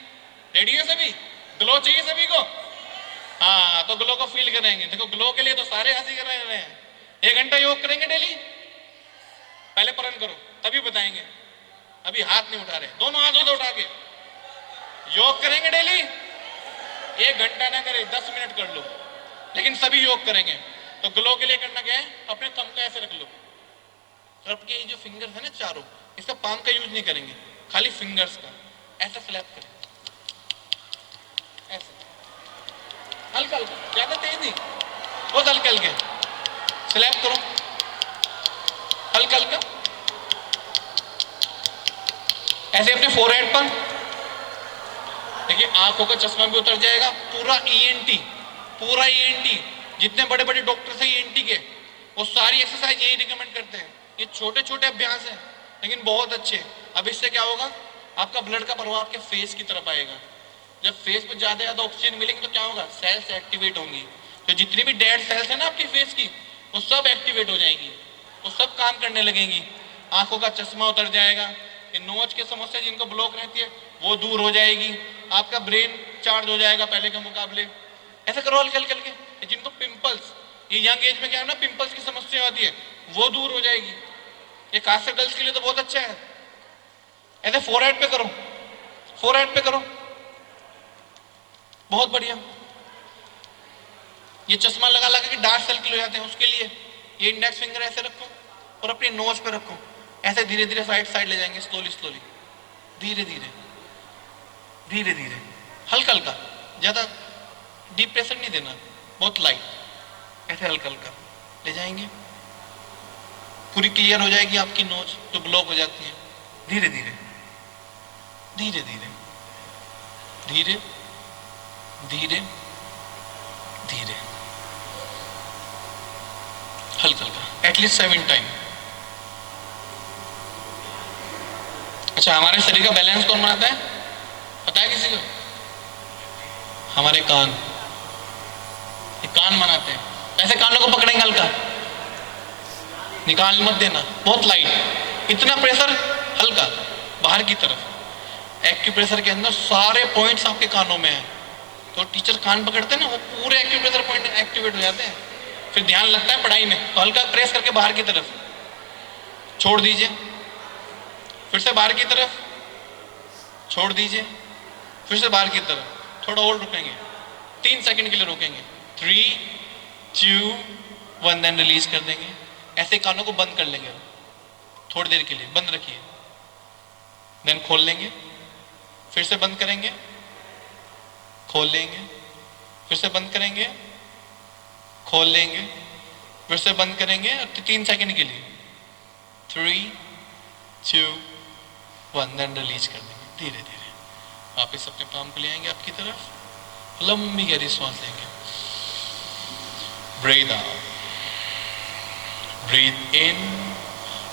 रेडी है सभी? ग्लो चाहिए सभी को? हाँ, तो ग्लो को फील करेंगे। देखो ग्लो के लिए तो सारे हंसी कर रहे हैं। 1 घंटा योग करेंगे डेली, पहले प्रण करो तभी बताएंगे। अभी हाथ नहीं उठा रहे, दोनों हाथों से उठा के योग करेंगे डेली। 1 घंटा ना करे, 10 मिनट कर लो, लेकिन सभी योग करेंगे। तो ग्लो के लिए करना क्या है? अपने थंब को ऐसे रख लो, और आपके जो फिंगर्स है ना चारों, इसका पाम का यूज नहीं करेंगे, खाली फिंगर्स का ऐसा फ्लैप करें, ऐसे हल्का हल्का, ज्यादा तेज नहीं, बहुत हल्के हल्के स्लैप करो, हल्का हल्का ऐसे अपने फोरहेड पर। देखिए आंखों का चश्मा भी उतर जाएगा। पूरा ईएनटी जितने बड़े बड़े डॉक्टर हैं ईएनटी के, वो सारी एक्सरसाइज यही रिकमेंड करते हैं। ये छोटे छोटे अभ्यास हैं लेकिन बहुत अच्छे। अब इससे क्या होगा? आपका ब्लड का प्रभाव आपके फेस की तरफ आएगा। जब फेस पर ज्यादा ऑक्सीजन मिलेगी तो क्या होगा? सेल्स एक्टिवेट होंगी। तो जितनी भी डेड सेल्स है ना आपकी फेस की, वो सब एक्टिवेट हो जाएंगी, वो सब काम करने लगेंगी। आंखों का चश्मा उतर जाएगा। ये नोच की समस्या जिनको ब्लॉक रहती है वो दूर हो जाएगी। आपका ब्रेन चार्ज हो जाएगा पहले के मुकाबले। ऐसा करो हल्के हल्के। जिनको पिंपल्स, ये यंग एज में क्या है ना, पिंपल्स की समस्या आती है, वो दूर हो जाएगी। ये खासकर गर्ल्स के लिए तो बहुत अच्छा है। ऐसे फोरहेड पे करो, फोरहेड पे करो, बहुत बढ़िया। ये चश्मा लगा लगा के डार्क सर्कल हो जाते हैं, उसके लिए ये इंडेक्स फिंगर ऐसे रखो और अपनी नोज पे रखो, ऐसे धीरे धीरे साइड साइड ले जाएंगे, स्लोली स्लोली, धीरे धीरे धीरे धीरे, हल्का हल्का, ज्यादा डीप प्रेशर नहीं देना, बहुत लाइट, ऐसे हल्का हल्का ले जाएंगे। पूरी क्लियर हो जाएगी आपकी नोज जो ब्लॉक हो जाती है। धीरे धीरे धीरे धीरे धीरे धीरे धीरे, हल्का हल्का, एटलीस्ट 7 टाइम। अच्छा, हमारे शरीर का बैलेंस कौन बनाता है पता है किसी को? हमारे कान। ये कान बनाते हैं। ऐसे कानों को पकड़ेंगे हल्का, निकाल मत देना, बहुत लाइट, इतना प्रेशर हल्का बाहर की तरफ। एक्यूप्रेशर के अंदर सारे पॉइंट्स आपके कानों में हैं, तो टीचर कान पकड़ते हैं ना, वो पूरे एक्यूप्रेशर पॉइंट एक्टिवेट हो जाते हैं, फिर ध्यान लगता है पढ़ाई में। तो हल्का प्रेस करके बाहर की तरफ छोड़ दीजिए, फिर से बाहर की तरफ छोड़ दीजिए, फिर से बाहर की तरफ। थोड़ा और रुकेंगे, 3 सेकंड के लिए रोकेंगे। 3, 2, 1, देन रिलीज कर देंगे। ऐसे कानों को बंद कर लेंगे, थोड़ी देर के लिए बंद रखिए, देन खोल लेंगे, फिर से बंद करेंगे, खोल लेंगे, फिर से बंद करेंगे, खोल लेंगे, फिर से बंद करेंगे, 3 सेकंड के लिए। 3, 2, 1, देन रिलीज कर देंगे। धीरे धीरे वापस अपने पाम को ले आएंगे आपकी तरफ, लंबी गहरी सांस लेंगे। ब्रीथ आउट, ब्रीथ इन।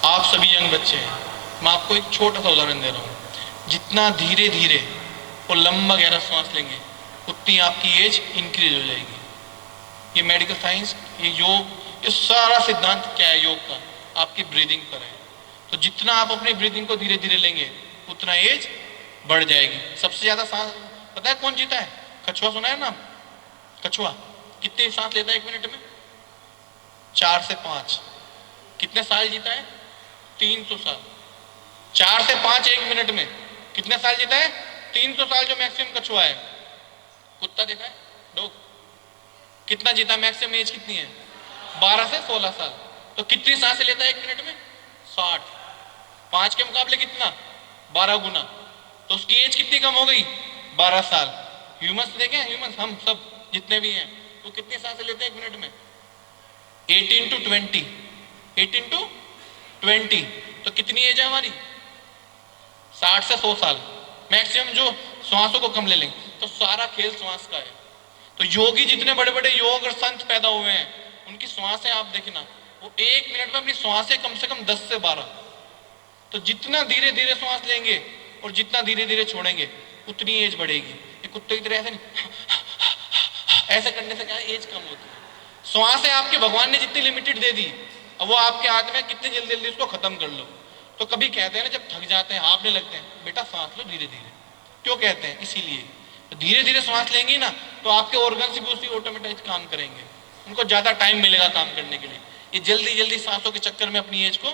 आप सभी यंग बच्चे हैं, मैं आपको एक छोटा सा उदाहरण दे रहा हूँ। जितना धीरे धीरे और लंबा गहरा सांस लेंगे, उतनी आपकी एज इंक्रीज हो जाएगी। ये मेडिकल साइंस, ये योग, ये सारा सिद्धांत क्या है योग का? आपकी ब्रीदिंग पर है। तो जितना आप अपनी ब्रीदिंग को धीरे धीरे लेंगे, उतना एज बढ़ जाएगी। सबसे ज्यादा सांस पता है कौन जीता है? कछुआ, सुना है नाम? कछुआ कितनी सांस लेता है 1 मिनट में? 4 से 5। कितने साल जीता है? 300 साल। 4 से 5 1 मिनट में कितने साल जीता है? 300 साल जो मैक्सिमम कछुआ है। कुत्ता देखा है? डॉग कितना जीता? मैक्सिमम एज कितनी है? 12 से 16 साल। तो कितनी सांसें लेता है 1 मिनट में? 60। 5 के मुकाबले कितना? 12 गुना। तो उसकी एज कितनी कम हो गई? 12 साल। ह्यूमंस देखें, ह्यूमंस हम सब जितने भी हैं, तो कितनी सांसें लेते हैं 1 मिनट में? 18 to 20। 18 to 20। तो कितनी एज है हमारी? 60 से 100 साल। मैक्सिमम जो श्वासों को कम ले लेंगे। तो सारा खेल श्वास का है। तो योगी जितने बड़े बड़े योग और संत पैदा हुए हैं, उनकी श्वासें आप देखना, वो 1 मिनट में अपनी श्वासें कम से कम 10 से 12। तो जितना धीरे धीरे श्वास लेंगे और जितना धीरे धीरे छोड़ेंगे, उतनी एज बढ़ेगी। ये कुत्ते की तरह ऐसे नहीं ऐसे करने से क्या एज कम होती है। श्वासें आपके भगवान ने जितनी लिमिटेड दे दी, अब वो आपके हाथ में, कितनी जल्दी जल्दी उसको खत्म कर लो। तो कभी कहते हैं ना, जब थक जाते हैं, हाफने लगते हैं, बेटा सांस लो धीरे धीरे। क्यों कहते हैं? इसीलिए तो धीरे धीरे सांस लेंगे ना, तो आपके ऑर्गन्स भी उसी ऑटोमेटिक काम करेंगे, उनको ज्यादा टाइम मिलेगा काम करने के लिए। ये जल्दी जल्दी सांसों के चक्कर में अपनी एज को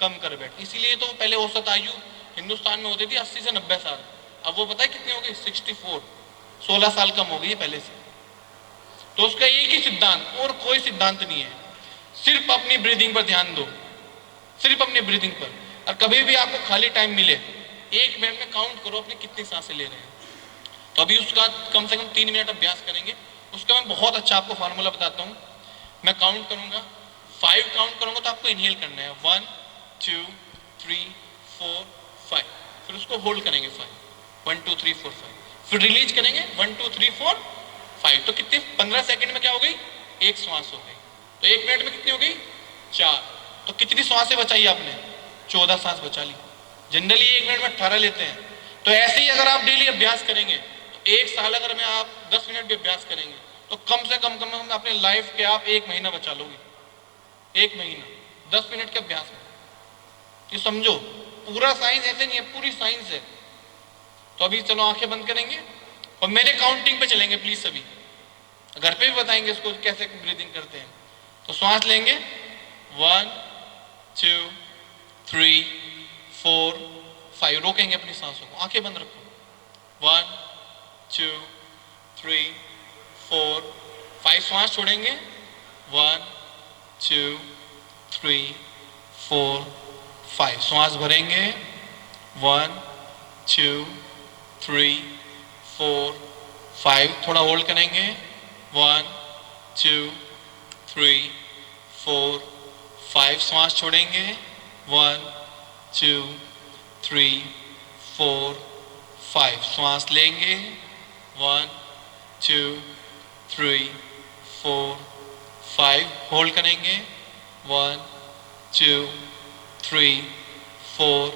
कम कर बैठे। इसीलिए तो पहले औसत आयु हिंदुस्तान में होती थी 80 से 90 साल। अब वो पता है कितनी हो गई? 64। 16 साल कम हो गई है पहले से। तो उसका एक ही सिद्धांत, और कोई सिद्धांत नहीं है। सिर्फ अपनी ब्रीदिंग पर ध्यान दो, सिर्फ अपनी ब्रीदिंग पर। और कभी भी आपको खाली टाइम मिले, 1 मिनट में काउंट करो अपनी कितनी सांसें ले रहे हैं। तो अभी उसका कम से कम 3 मिनट अभ्यास करेंगे। उसका मैं बहुत अच्छा आपको फार्मूला बताता हूँ। मैं काउंट करूंगा, 5 काउंट करूंगा, तो आपको इनहेल करना है। 1, 2, 3, 4, 5। फिर उसको होल्ड करेंगे 5, 1, 2, 3, 4, 5। फिर रिलीज करेंगे 1, 2, 3, 4, 5। तो कितने? 15 सेकंड में क्या हो गई? 1 श्वास हो गई। तो 1 मिनट में कितनी हो गई? 4। तो कितनी श्वासें बचाई आपने? 14 सांस बचा ली। जनरली 1 मिनट में 18 लेते हैं। तो ऐसे ही अगर आप डेली अभ्यास करेंगे, तो 1 साल अगर में आप 10 मिनट भी अभ्यास करेंगे, तो कम से कम अपने लाइफ के आप 1 महीना बचा लोगे। 1 महीना 10 मिनट के अभ्यास में। ये समझो, पूरा साइंस ऐसे नहीं है, पूरी साइंस है। तो अभी चलो आंखें बंद करेंगे और मेरे काउंटिंग पे चलेंगे प्लीज सभी। घर पे भी बताएंगे इसको कैसे ब्रीदिंग करते हैं। तो श्वास लेंगे 1, 2, 3, 4, 5। रोकेंगे अपनी सांसों को, आंखें बंद रखो। 1, 2, 3, 4, 5। श्वास छोड़ेंगे 1, 2, 3, 4, 5। श्वास भरेंगे 1, 2, 3, 4, 5। थोड़ा होल्ड करेंगे 1, 2, 3, 4, 5। श्वास छोड़ेंगे 1, 2, 3, 4, 5। श्वास लेंगे 1, 2, 3, 4, 5। होल्ड करेंगे 1 2 3 4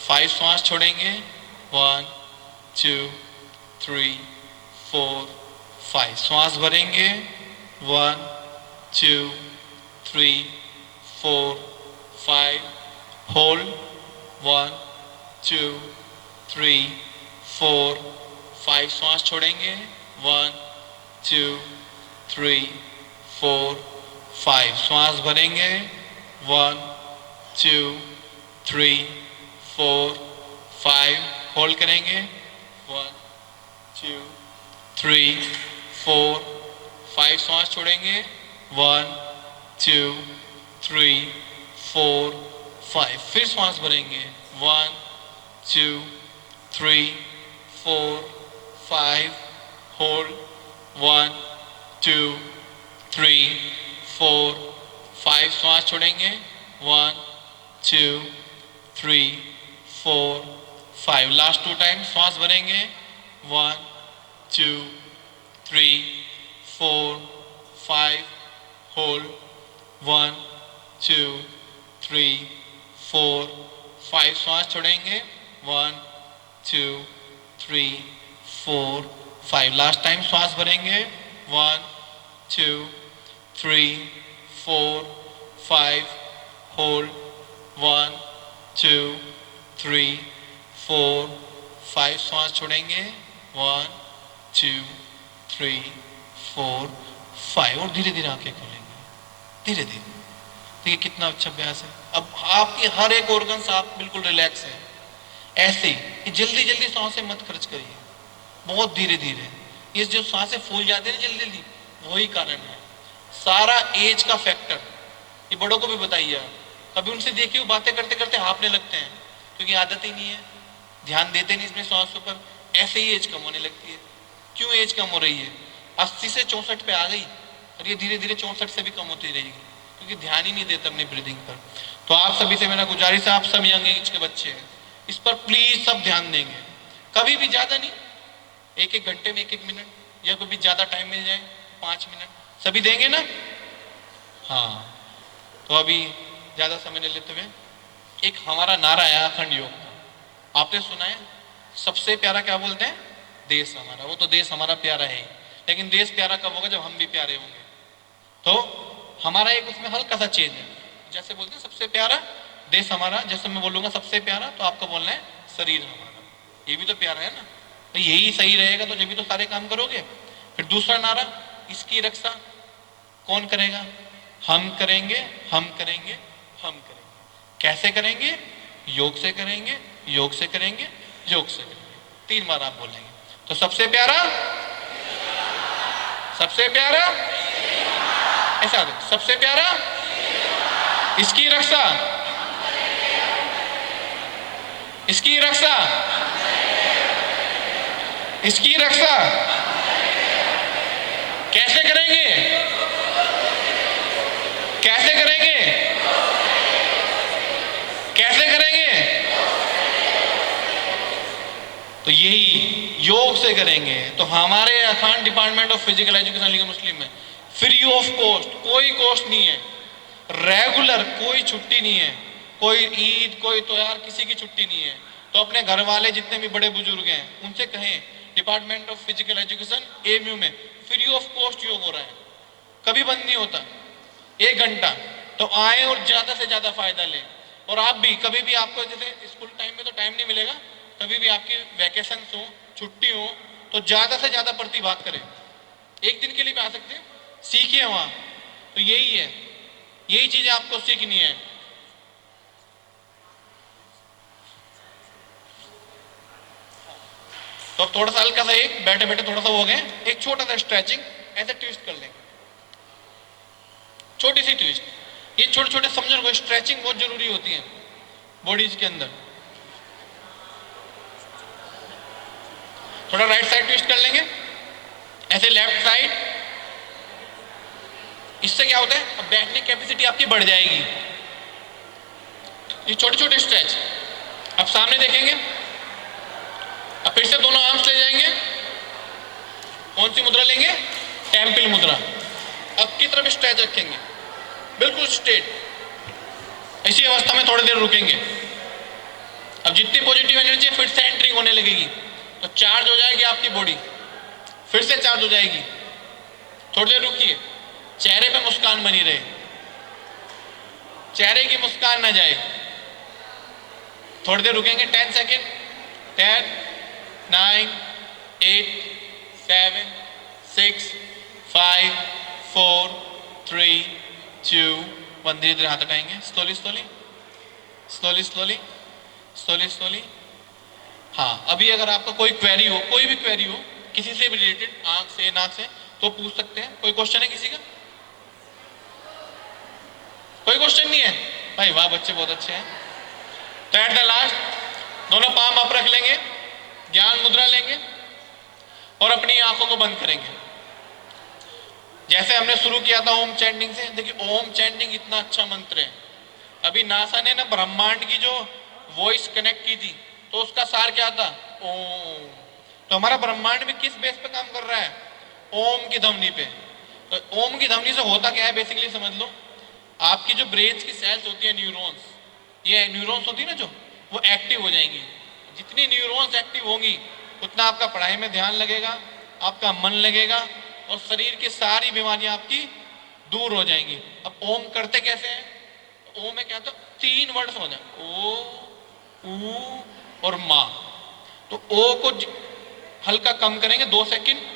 5 श्वास छोड़ेंगे 1 2 3 4 5 श्वास भरेंगे 1 2 3 4 5 होल्ड 1 2 3 4 5 श्वास छोड़ेंगे 1 2 3 4 5 श्वास भरेंगे 1 2 3 4 5 होल्ड करेंगे 1 2 3 4 5 श्वास छोड़ेंगे 1 2 3 4 5 फिर श्वास भरेंगे 1 2 3 4 5 होल्ड 1 2 3 4 5 श्वास छोड़ेंगे 1 2 3 4 5 लास्ट 2 टाइम श्वास भरेंगे 1 2 3 4 5 होल्ड 1 2 3 4 5 श्वास छोड़ेंगे 1 2 3 4 5 लास्ट टाइम श्वास भरेंगे 1 2 3 4 5 होल्ड 1 2 3 4 5 श्वास छोड़ेंगे 1 2 3 4 5 और धीरे धीरे आंखें खोलेंगे धीरे धीरे। देखिए कितना अच्छा अभ्यास है। अब आपकी हर एक ऑर्गन्स आप बिल्कुल रिलैक्स है। ऐसे ही जल्दी जल्दी सांसें मत खर्च करिए, बहुत धीरे धीरे। ये जो सांसें फूल जाते हैं जल्दी जल्दी, वही कारण है। सारा एज का फैक्टर, ये बड़ों को भी बताइए आप। कभी उनसे देखिए वो बातें करते करते हाँफने लगते हैं, क्योंकि आदत ही नहीं है, ध्यान देते नहीं इसमें सांसों पर। ऐसे ही एज कम होने लगती है। क्यों एज कम हो रही है? 80 से 64 पे आ गई और ये धीरे धीरे 64 से भी कम होती रहेगी, क्योंकि ध्यान ही नहीं देते अपनी ब्रीदिंग पर। तो आप सभी से मेरा गुजारिश है, आप सब यंग एज के बच्चे हैं, इस पर प्लीज सब ध्यान देंगे। कभी भी ज्यादा नहीं, एक एक घंटे में एक एक मिनट, या कभी ज्यादा टाइम मिल जाए 5 मिनट, सभी देंगे ना? हाँ, तो अभी ज्यादा समय नहीं लेते हुए एक हमारा नारा है अखंड योग का, आपने सुना है? सबसे प्यारा क्या बोलते हैं? देश हमारा। वो तो देश हमारा प्यारा है ही, लेकिन देश प्यारा कब होगा? जब हम भी प्यारे होंगे। तो हमारा एक उसमें हल्का सा चेंज है। जैसे बोलते हैं सबसे प्यारा देश हमारा, जैसे मैं बोलूंगा सबसे प्यारा, तो आपको बोलना है शरीर हमारा। ये भी तो प्यारा है ना, तो यही सही रहेगा तो जब भी तो सारे काम करोगे। फिर दूसरा नारा, इसकी रक्षा कौन करेगा? हम करेंगे, हम करेंगे, हम करेंगे। कैसे करेंगे? योग से करेंगे, योग से करेंगे, योग से करेंगे। 3 बार आप बोलेंगे। तो सबसे प्यारा, सबसे प्यारा, ऐसा सबसे प्यारा, इसकी रक्षा, इसकी रक्षा, इसकी रक्षा कैसे करेंगे? कैसे करेंगे? कैसे करेंगे? तो यही योग से करेंगे। तो हमारे अखान डिपार्टमेंट ऑफ फिजिकल एजुकेशन लीग मुस्लिम में फ्री ऑफ कॉस्ट, कोई कॉस्ट नहीं है, रेगुलर, कोई छुट्टी नहीं है, कोई ईद, कोई त्योहार, किसी की छुट्टी नहीं है। तो अपने घर वाले जितने भी बड़े बुजुर्ग हैं उनसे कहें, department of physical education AMU में फ्री ऑफ कॉस्ट योग हो रहा है, कभी बंद नहीं होता, 1 घंटा। तो आए और ज्यादा से ज्यादा फायदा लें। और आप भी कभी भी, आपको जैसे स्कूल टाइम में तो टाइम नहीं मिलेगा, कभी भी आपकी वैकेशन हो, छुट्टी हो, तो ज्यादा से ज्यादा प्रतिभाग करें। 1 दिन के लिए भी आ सकते हैं, सीखिए वहां। तो यही है, यही चीज आपको सीखनी है। तो अब थोड़ा सा हल्का सा, एक बैठे बैठे थोड़ा सा हो गए, एक छोटा सा स्ट्रेचिंग, ऐसे ट्विस्ट कर लेंगे, छोटी सी ट्विस्ट। ये छोटे छोटे समझो को स्ट्रेचिंग बहुत जरूरी होती है बॉडीज के अंदर। थोड़ा राइट साइड ट्विस्ट कर लेंगे, ऐसे लेफ्ट साइड। इससे क्या होता है? अब बैठने की कैपेसिटी आपकी बढ़ जाएगी। ये छोटे छोटे स्ट्रेच। अब सामने देखेंगे, अब फिर से दोनों आर्म्स ले जाएंगे। कौन सी मुद्रा लेंगे? टेम्पल मुद्रा। अब की तरफ स्ट्रेच रखेंगे, बिल्कुल स्ट्रेट। इसी अवस्था में थोड़ी देर रुकेंगे। अब जितनी पॉजिटिव एनर्जी फिर से एंट्रिंग होने लगेगी तो चार्ज हो जाएगी आपकी बॉडी, फिर से चार्ज हो जाएगी। थोड़ी देर रुकिए, चेहरे पे मुस्कान बनी रहे, चेहरे की मुस्कान ना जाए। थोड़ी देर रुकेंगे, 10 सेकेंड। 10, 9, 8, 7, 6, 5, 4, 3, 2, 1। धीरे धीरे हाथ हटाएंगे, slowly slowly slowly slowly slowly slowly. हाँ, अभी अगर आपका कोई क्वेरी हो, कोई भी क्वेरी हो किसी से भी रिलेटेड, आंख से नाक से, तो पूछ सकते हैं। कोई क्वेश्चन है किसी का? कोई क्वेश्चन नहीं है? भाई वाह, बच्चे बहुत अच्छे हैं। तो एट द लास्ट दोनों पाम अप रख लेंगे, ज्ञान मुद्रा लेंगे और अपनी आंखों को बंद करेंगे। जैसे हमने शुरू किया था ओम चैंटिंग से। देखिए, ओम चैंटिंग इतना अच्छा मंत्र है। अभी नासा ने ना ब्रह्मांड की जो वॉइस कनेक्ट की थी, तो उसका सार क्या था? ओम। तो हमारा ब्रह्मांड भी किस बेस पे काम कर रहा है? ओम की ध्वनि पे। तो ओम की ध्वनि से होता क्या है बेसिकली समझ लो। आपकी जो ब्रेन की सेल्स होती है, न्यूरॉन्स, ये न्यूरॉन्स होती है ना जो, वो एक्टिव हो जाएंगी। जितनी न्यूरॉन्स एक्टिव होंगी उतना आपका पढ़ाई में ध्यान लगेगा, आपका मन लगेगा और शरीर की सारी बीमारियां आपकी दूर हो जाएंगी। अब ओम करते कैसे हैं? ओम में क्या होता है? 3 वर्ड्स हो जाए, ओ, ऊ और मा। तो ओ को हल्का कम करेंगे, 2 सेकंड।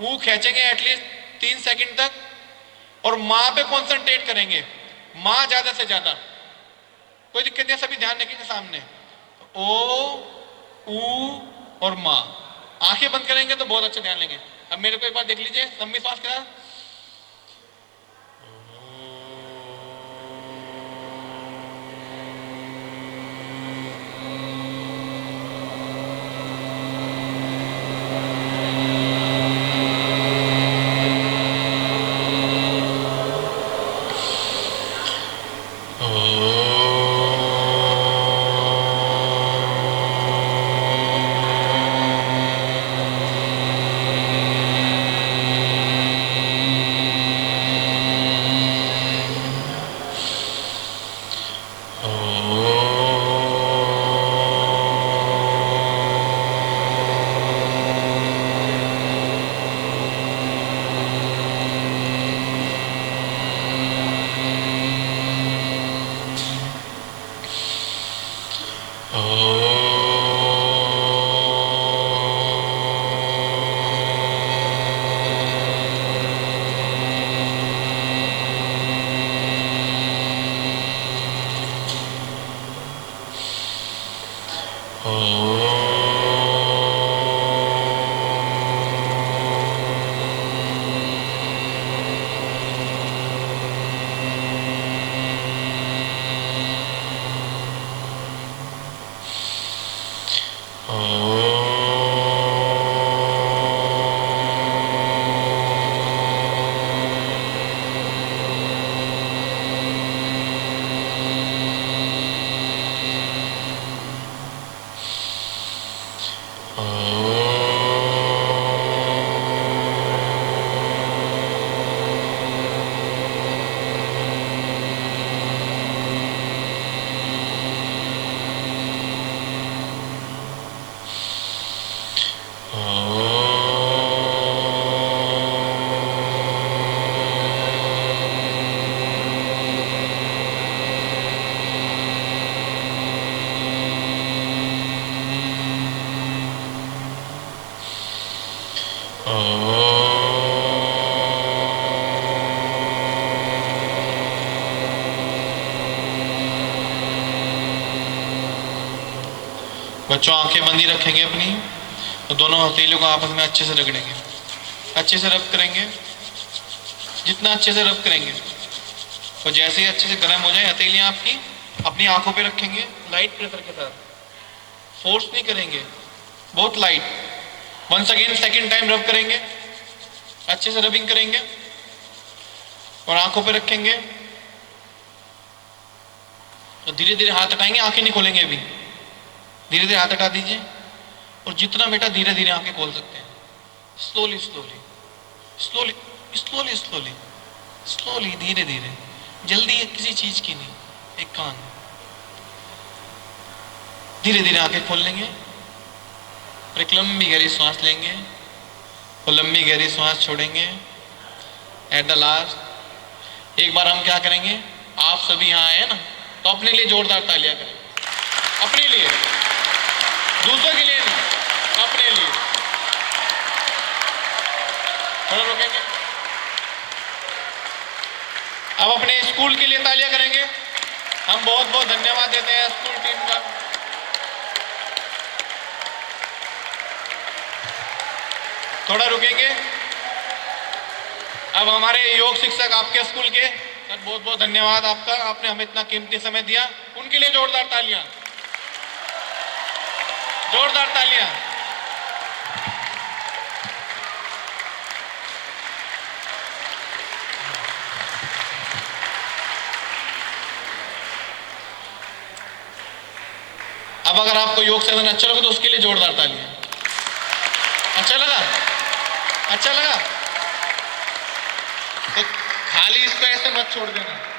ऊ खींचेंगे एटलीस्ट 3 सेकंड तक और मां पे कॉन्सेंट्रेट करेंगे, मां ज्यादा से ज्यादा। कोई दिक्कत नहीं, सभी ध्यान रखेंगे सामने। ओ, ऊ और मां। आंखें बंद करेंगे तो बहुत अच्छा ध्यान लेंगे। अब मेरे को एक बार देख लीजिए, लंबी सांस के साथ। बच्चों आंखें बंदी रखेंगे अपनी, तो दोनों हथेलियों को आपस में अच्छे से रगड़ेंगे, अच्छे से रब करेंगे। जितना अच्छे से रब करेंगे तो जैसे ही अच्छे से गर्म हो जाए हथेलियां आपकी, अपनी आंखों पे रखेंगे लाइट प्रेशर के साथ, फोर्स नहीं करेंगे, बहुत light. Once again second time rub करेंगे, अच्छे से रबिंग करेंगे और आंखों पे रखेंगे। तो धीरे धीरे हाथ हटाएंगे, आंखें नहीं खोलेंगे अभी, धीरे धीरे हाथ हटा दीजिए और जितना बेटा धीरे धीरे आंखें खोल सकते हैं, slowly slowly slowly slowly slowly slowly, धीरे धीरे, जल्दी किसी चीज की नहीं। एक कान, धीरे धीरे आंखें खोल लेंगे और एक लंबी गहरी सांस लेंगे और लंबी गहरी सांस छोड़ेंगे। एट द लास्ट एक बार हम क्या करेंगे, आप सभी यहाँ आए ना, तो अपने लिए जोरदार तालियां करें, अपने लिए, दूसरों के लिए नहीं, अपने लिए। थोड़ा रुकेंगे, अब अपने स्कूल के लिए तालियां करेंगे। हम बहुत बहुत धन्यवाद देते हैं स्कूल टीम का। थोड़ा रुकेंगे। अब हमारे योग शिक्षक आपके स्कूल के सर, बहुत बहुत धन्यवाद आपका, आपने हमें इतना कीमती समय दिया, उनके लिए जोरदार तालियां, जोरदार तालियां। अब अगर आपको योग सेशन अच्छा लगा तो उसके लिए जोरदार तालियां। अच्छा लगा, अच्छा लगा तो खाली इसको ऐसे मत छोड़ देना।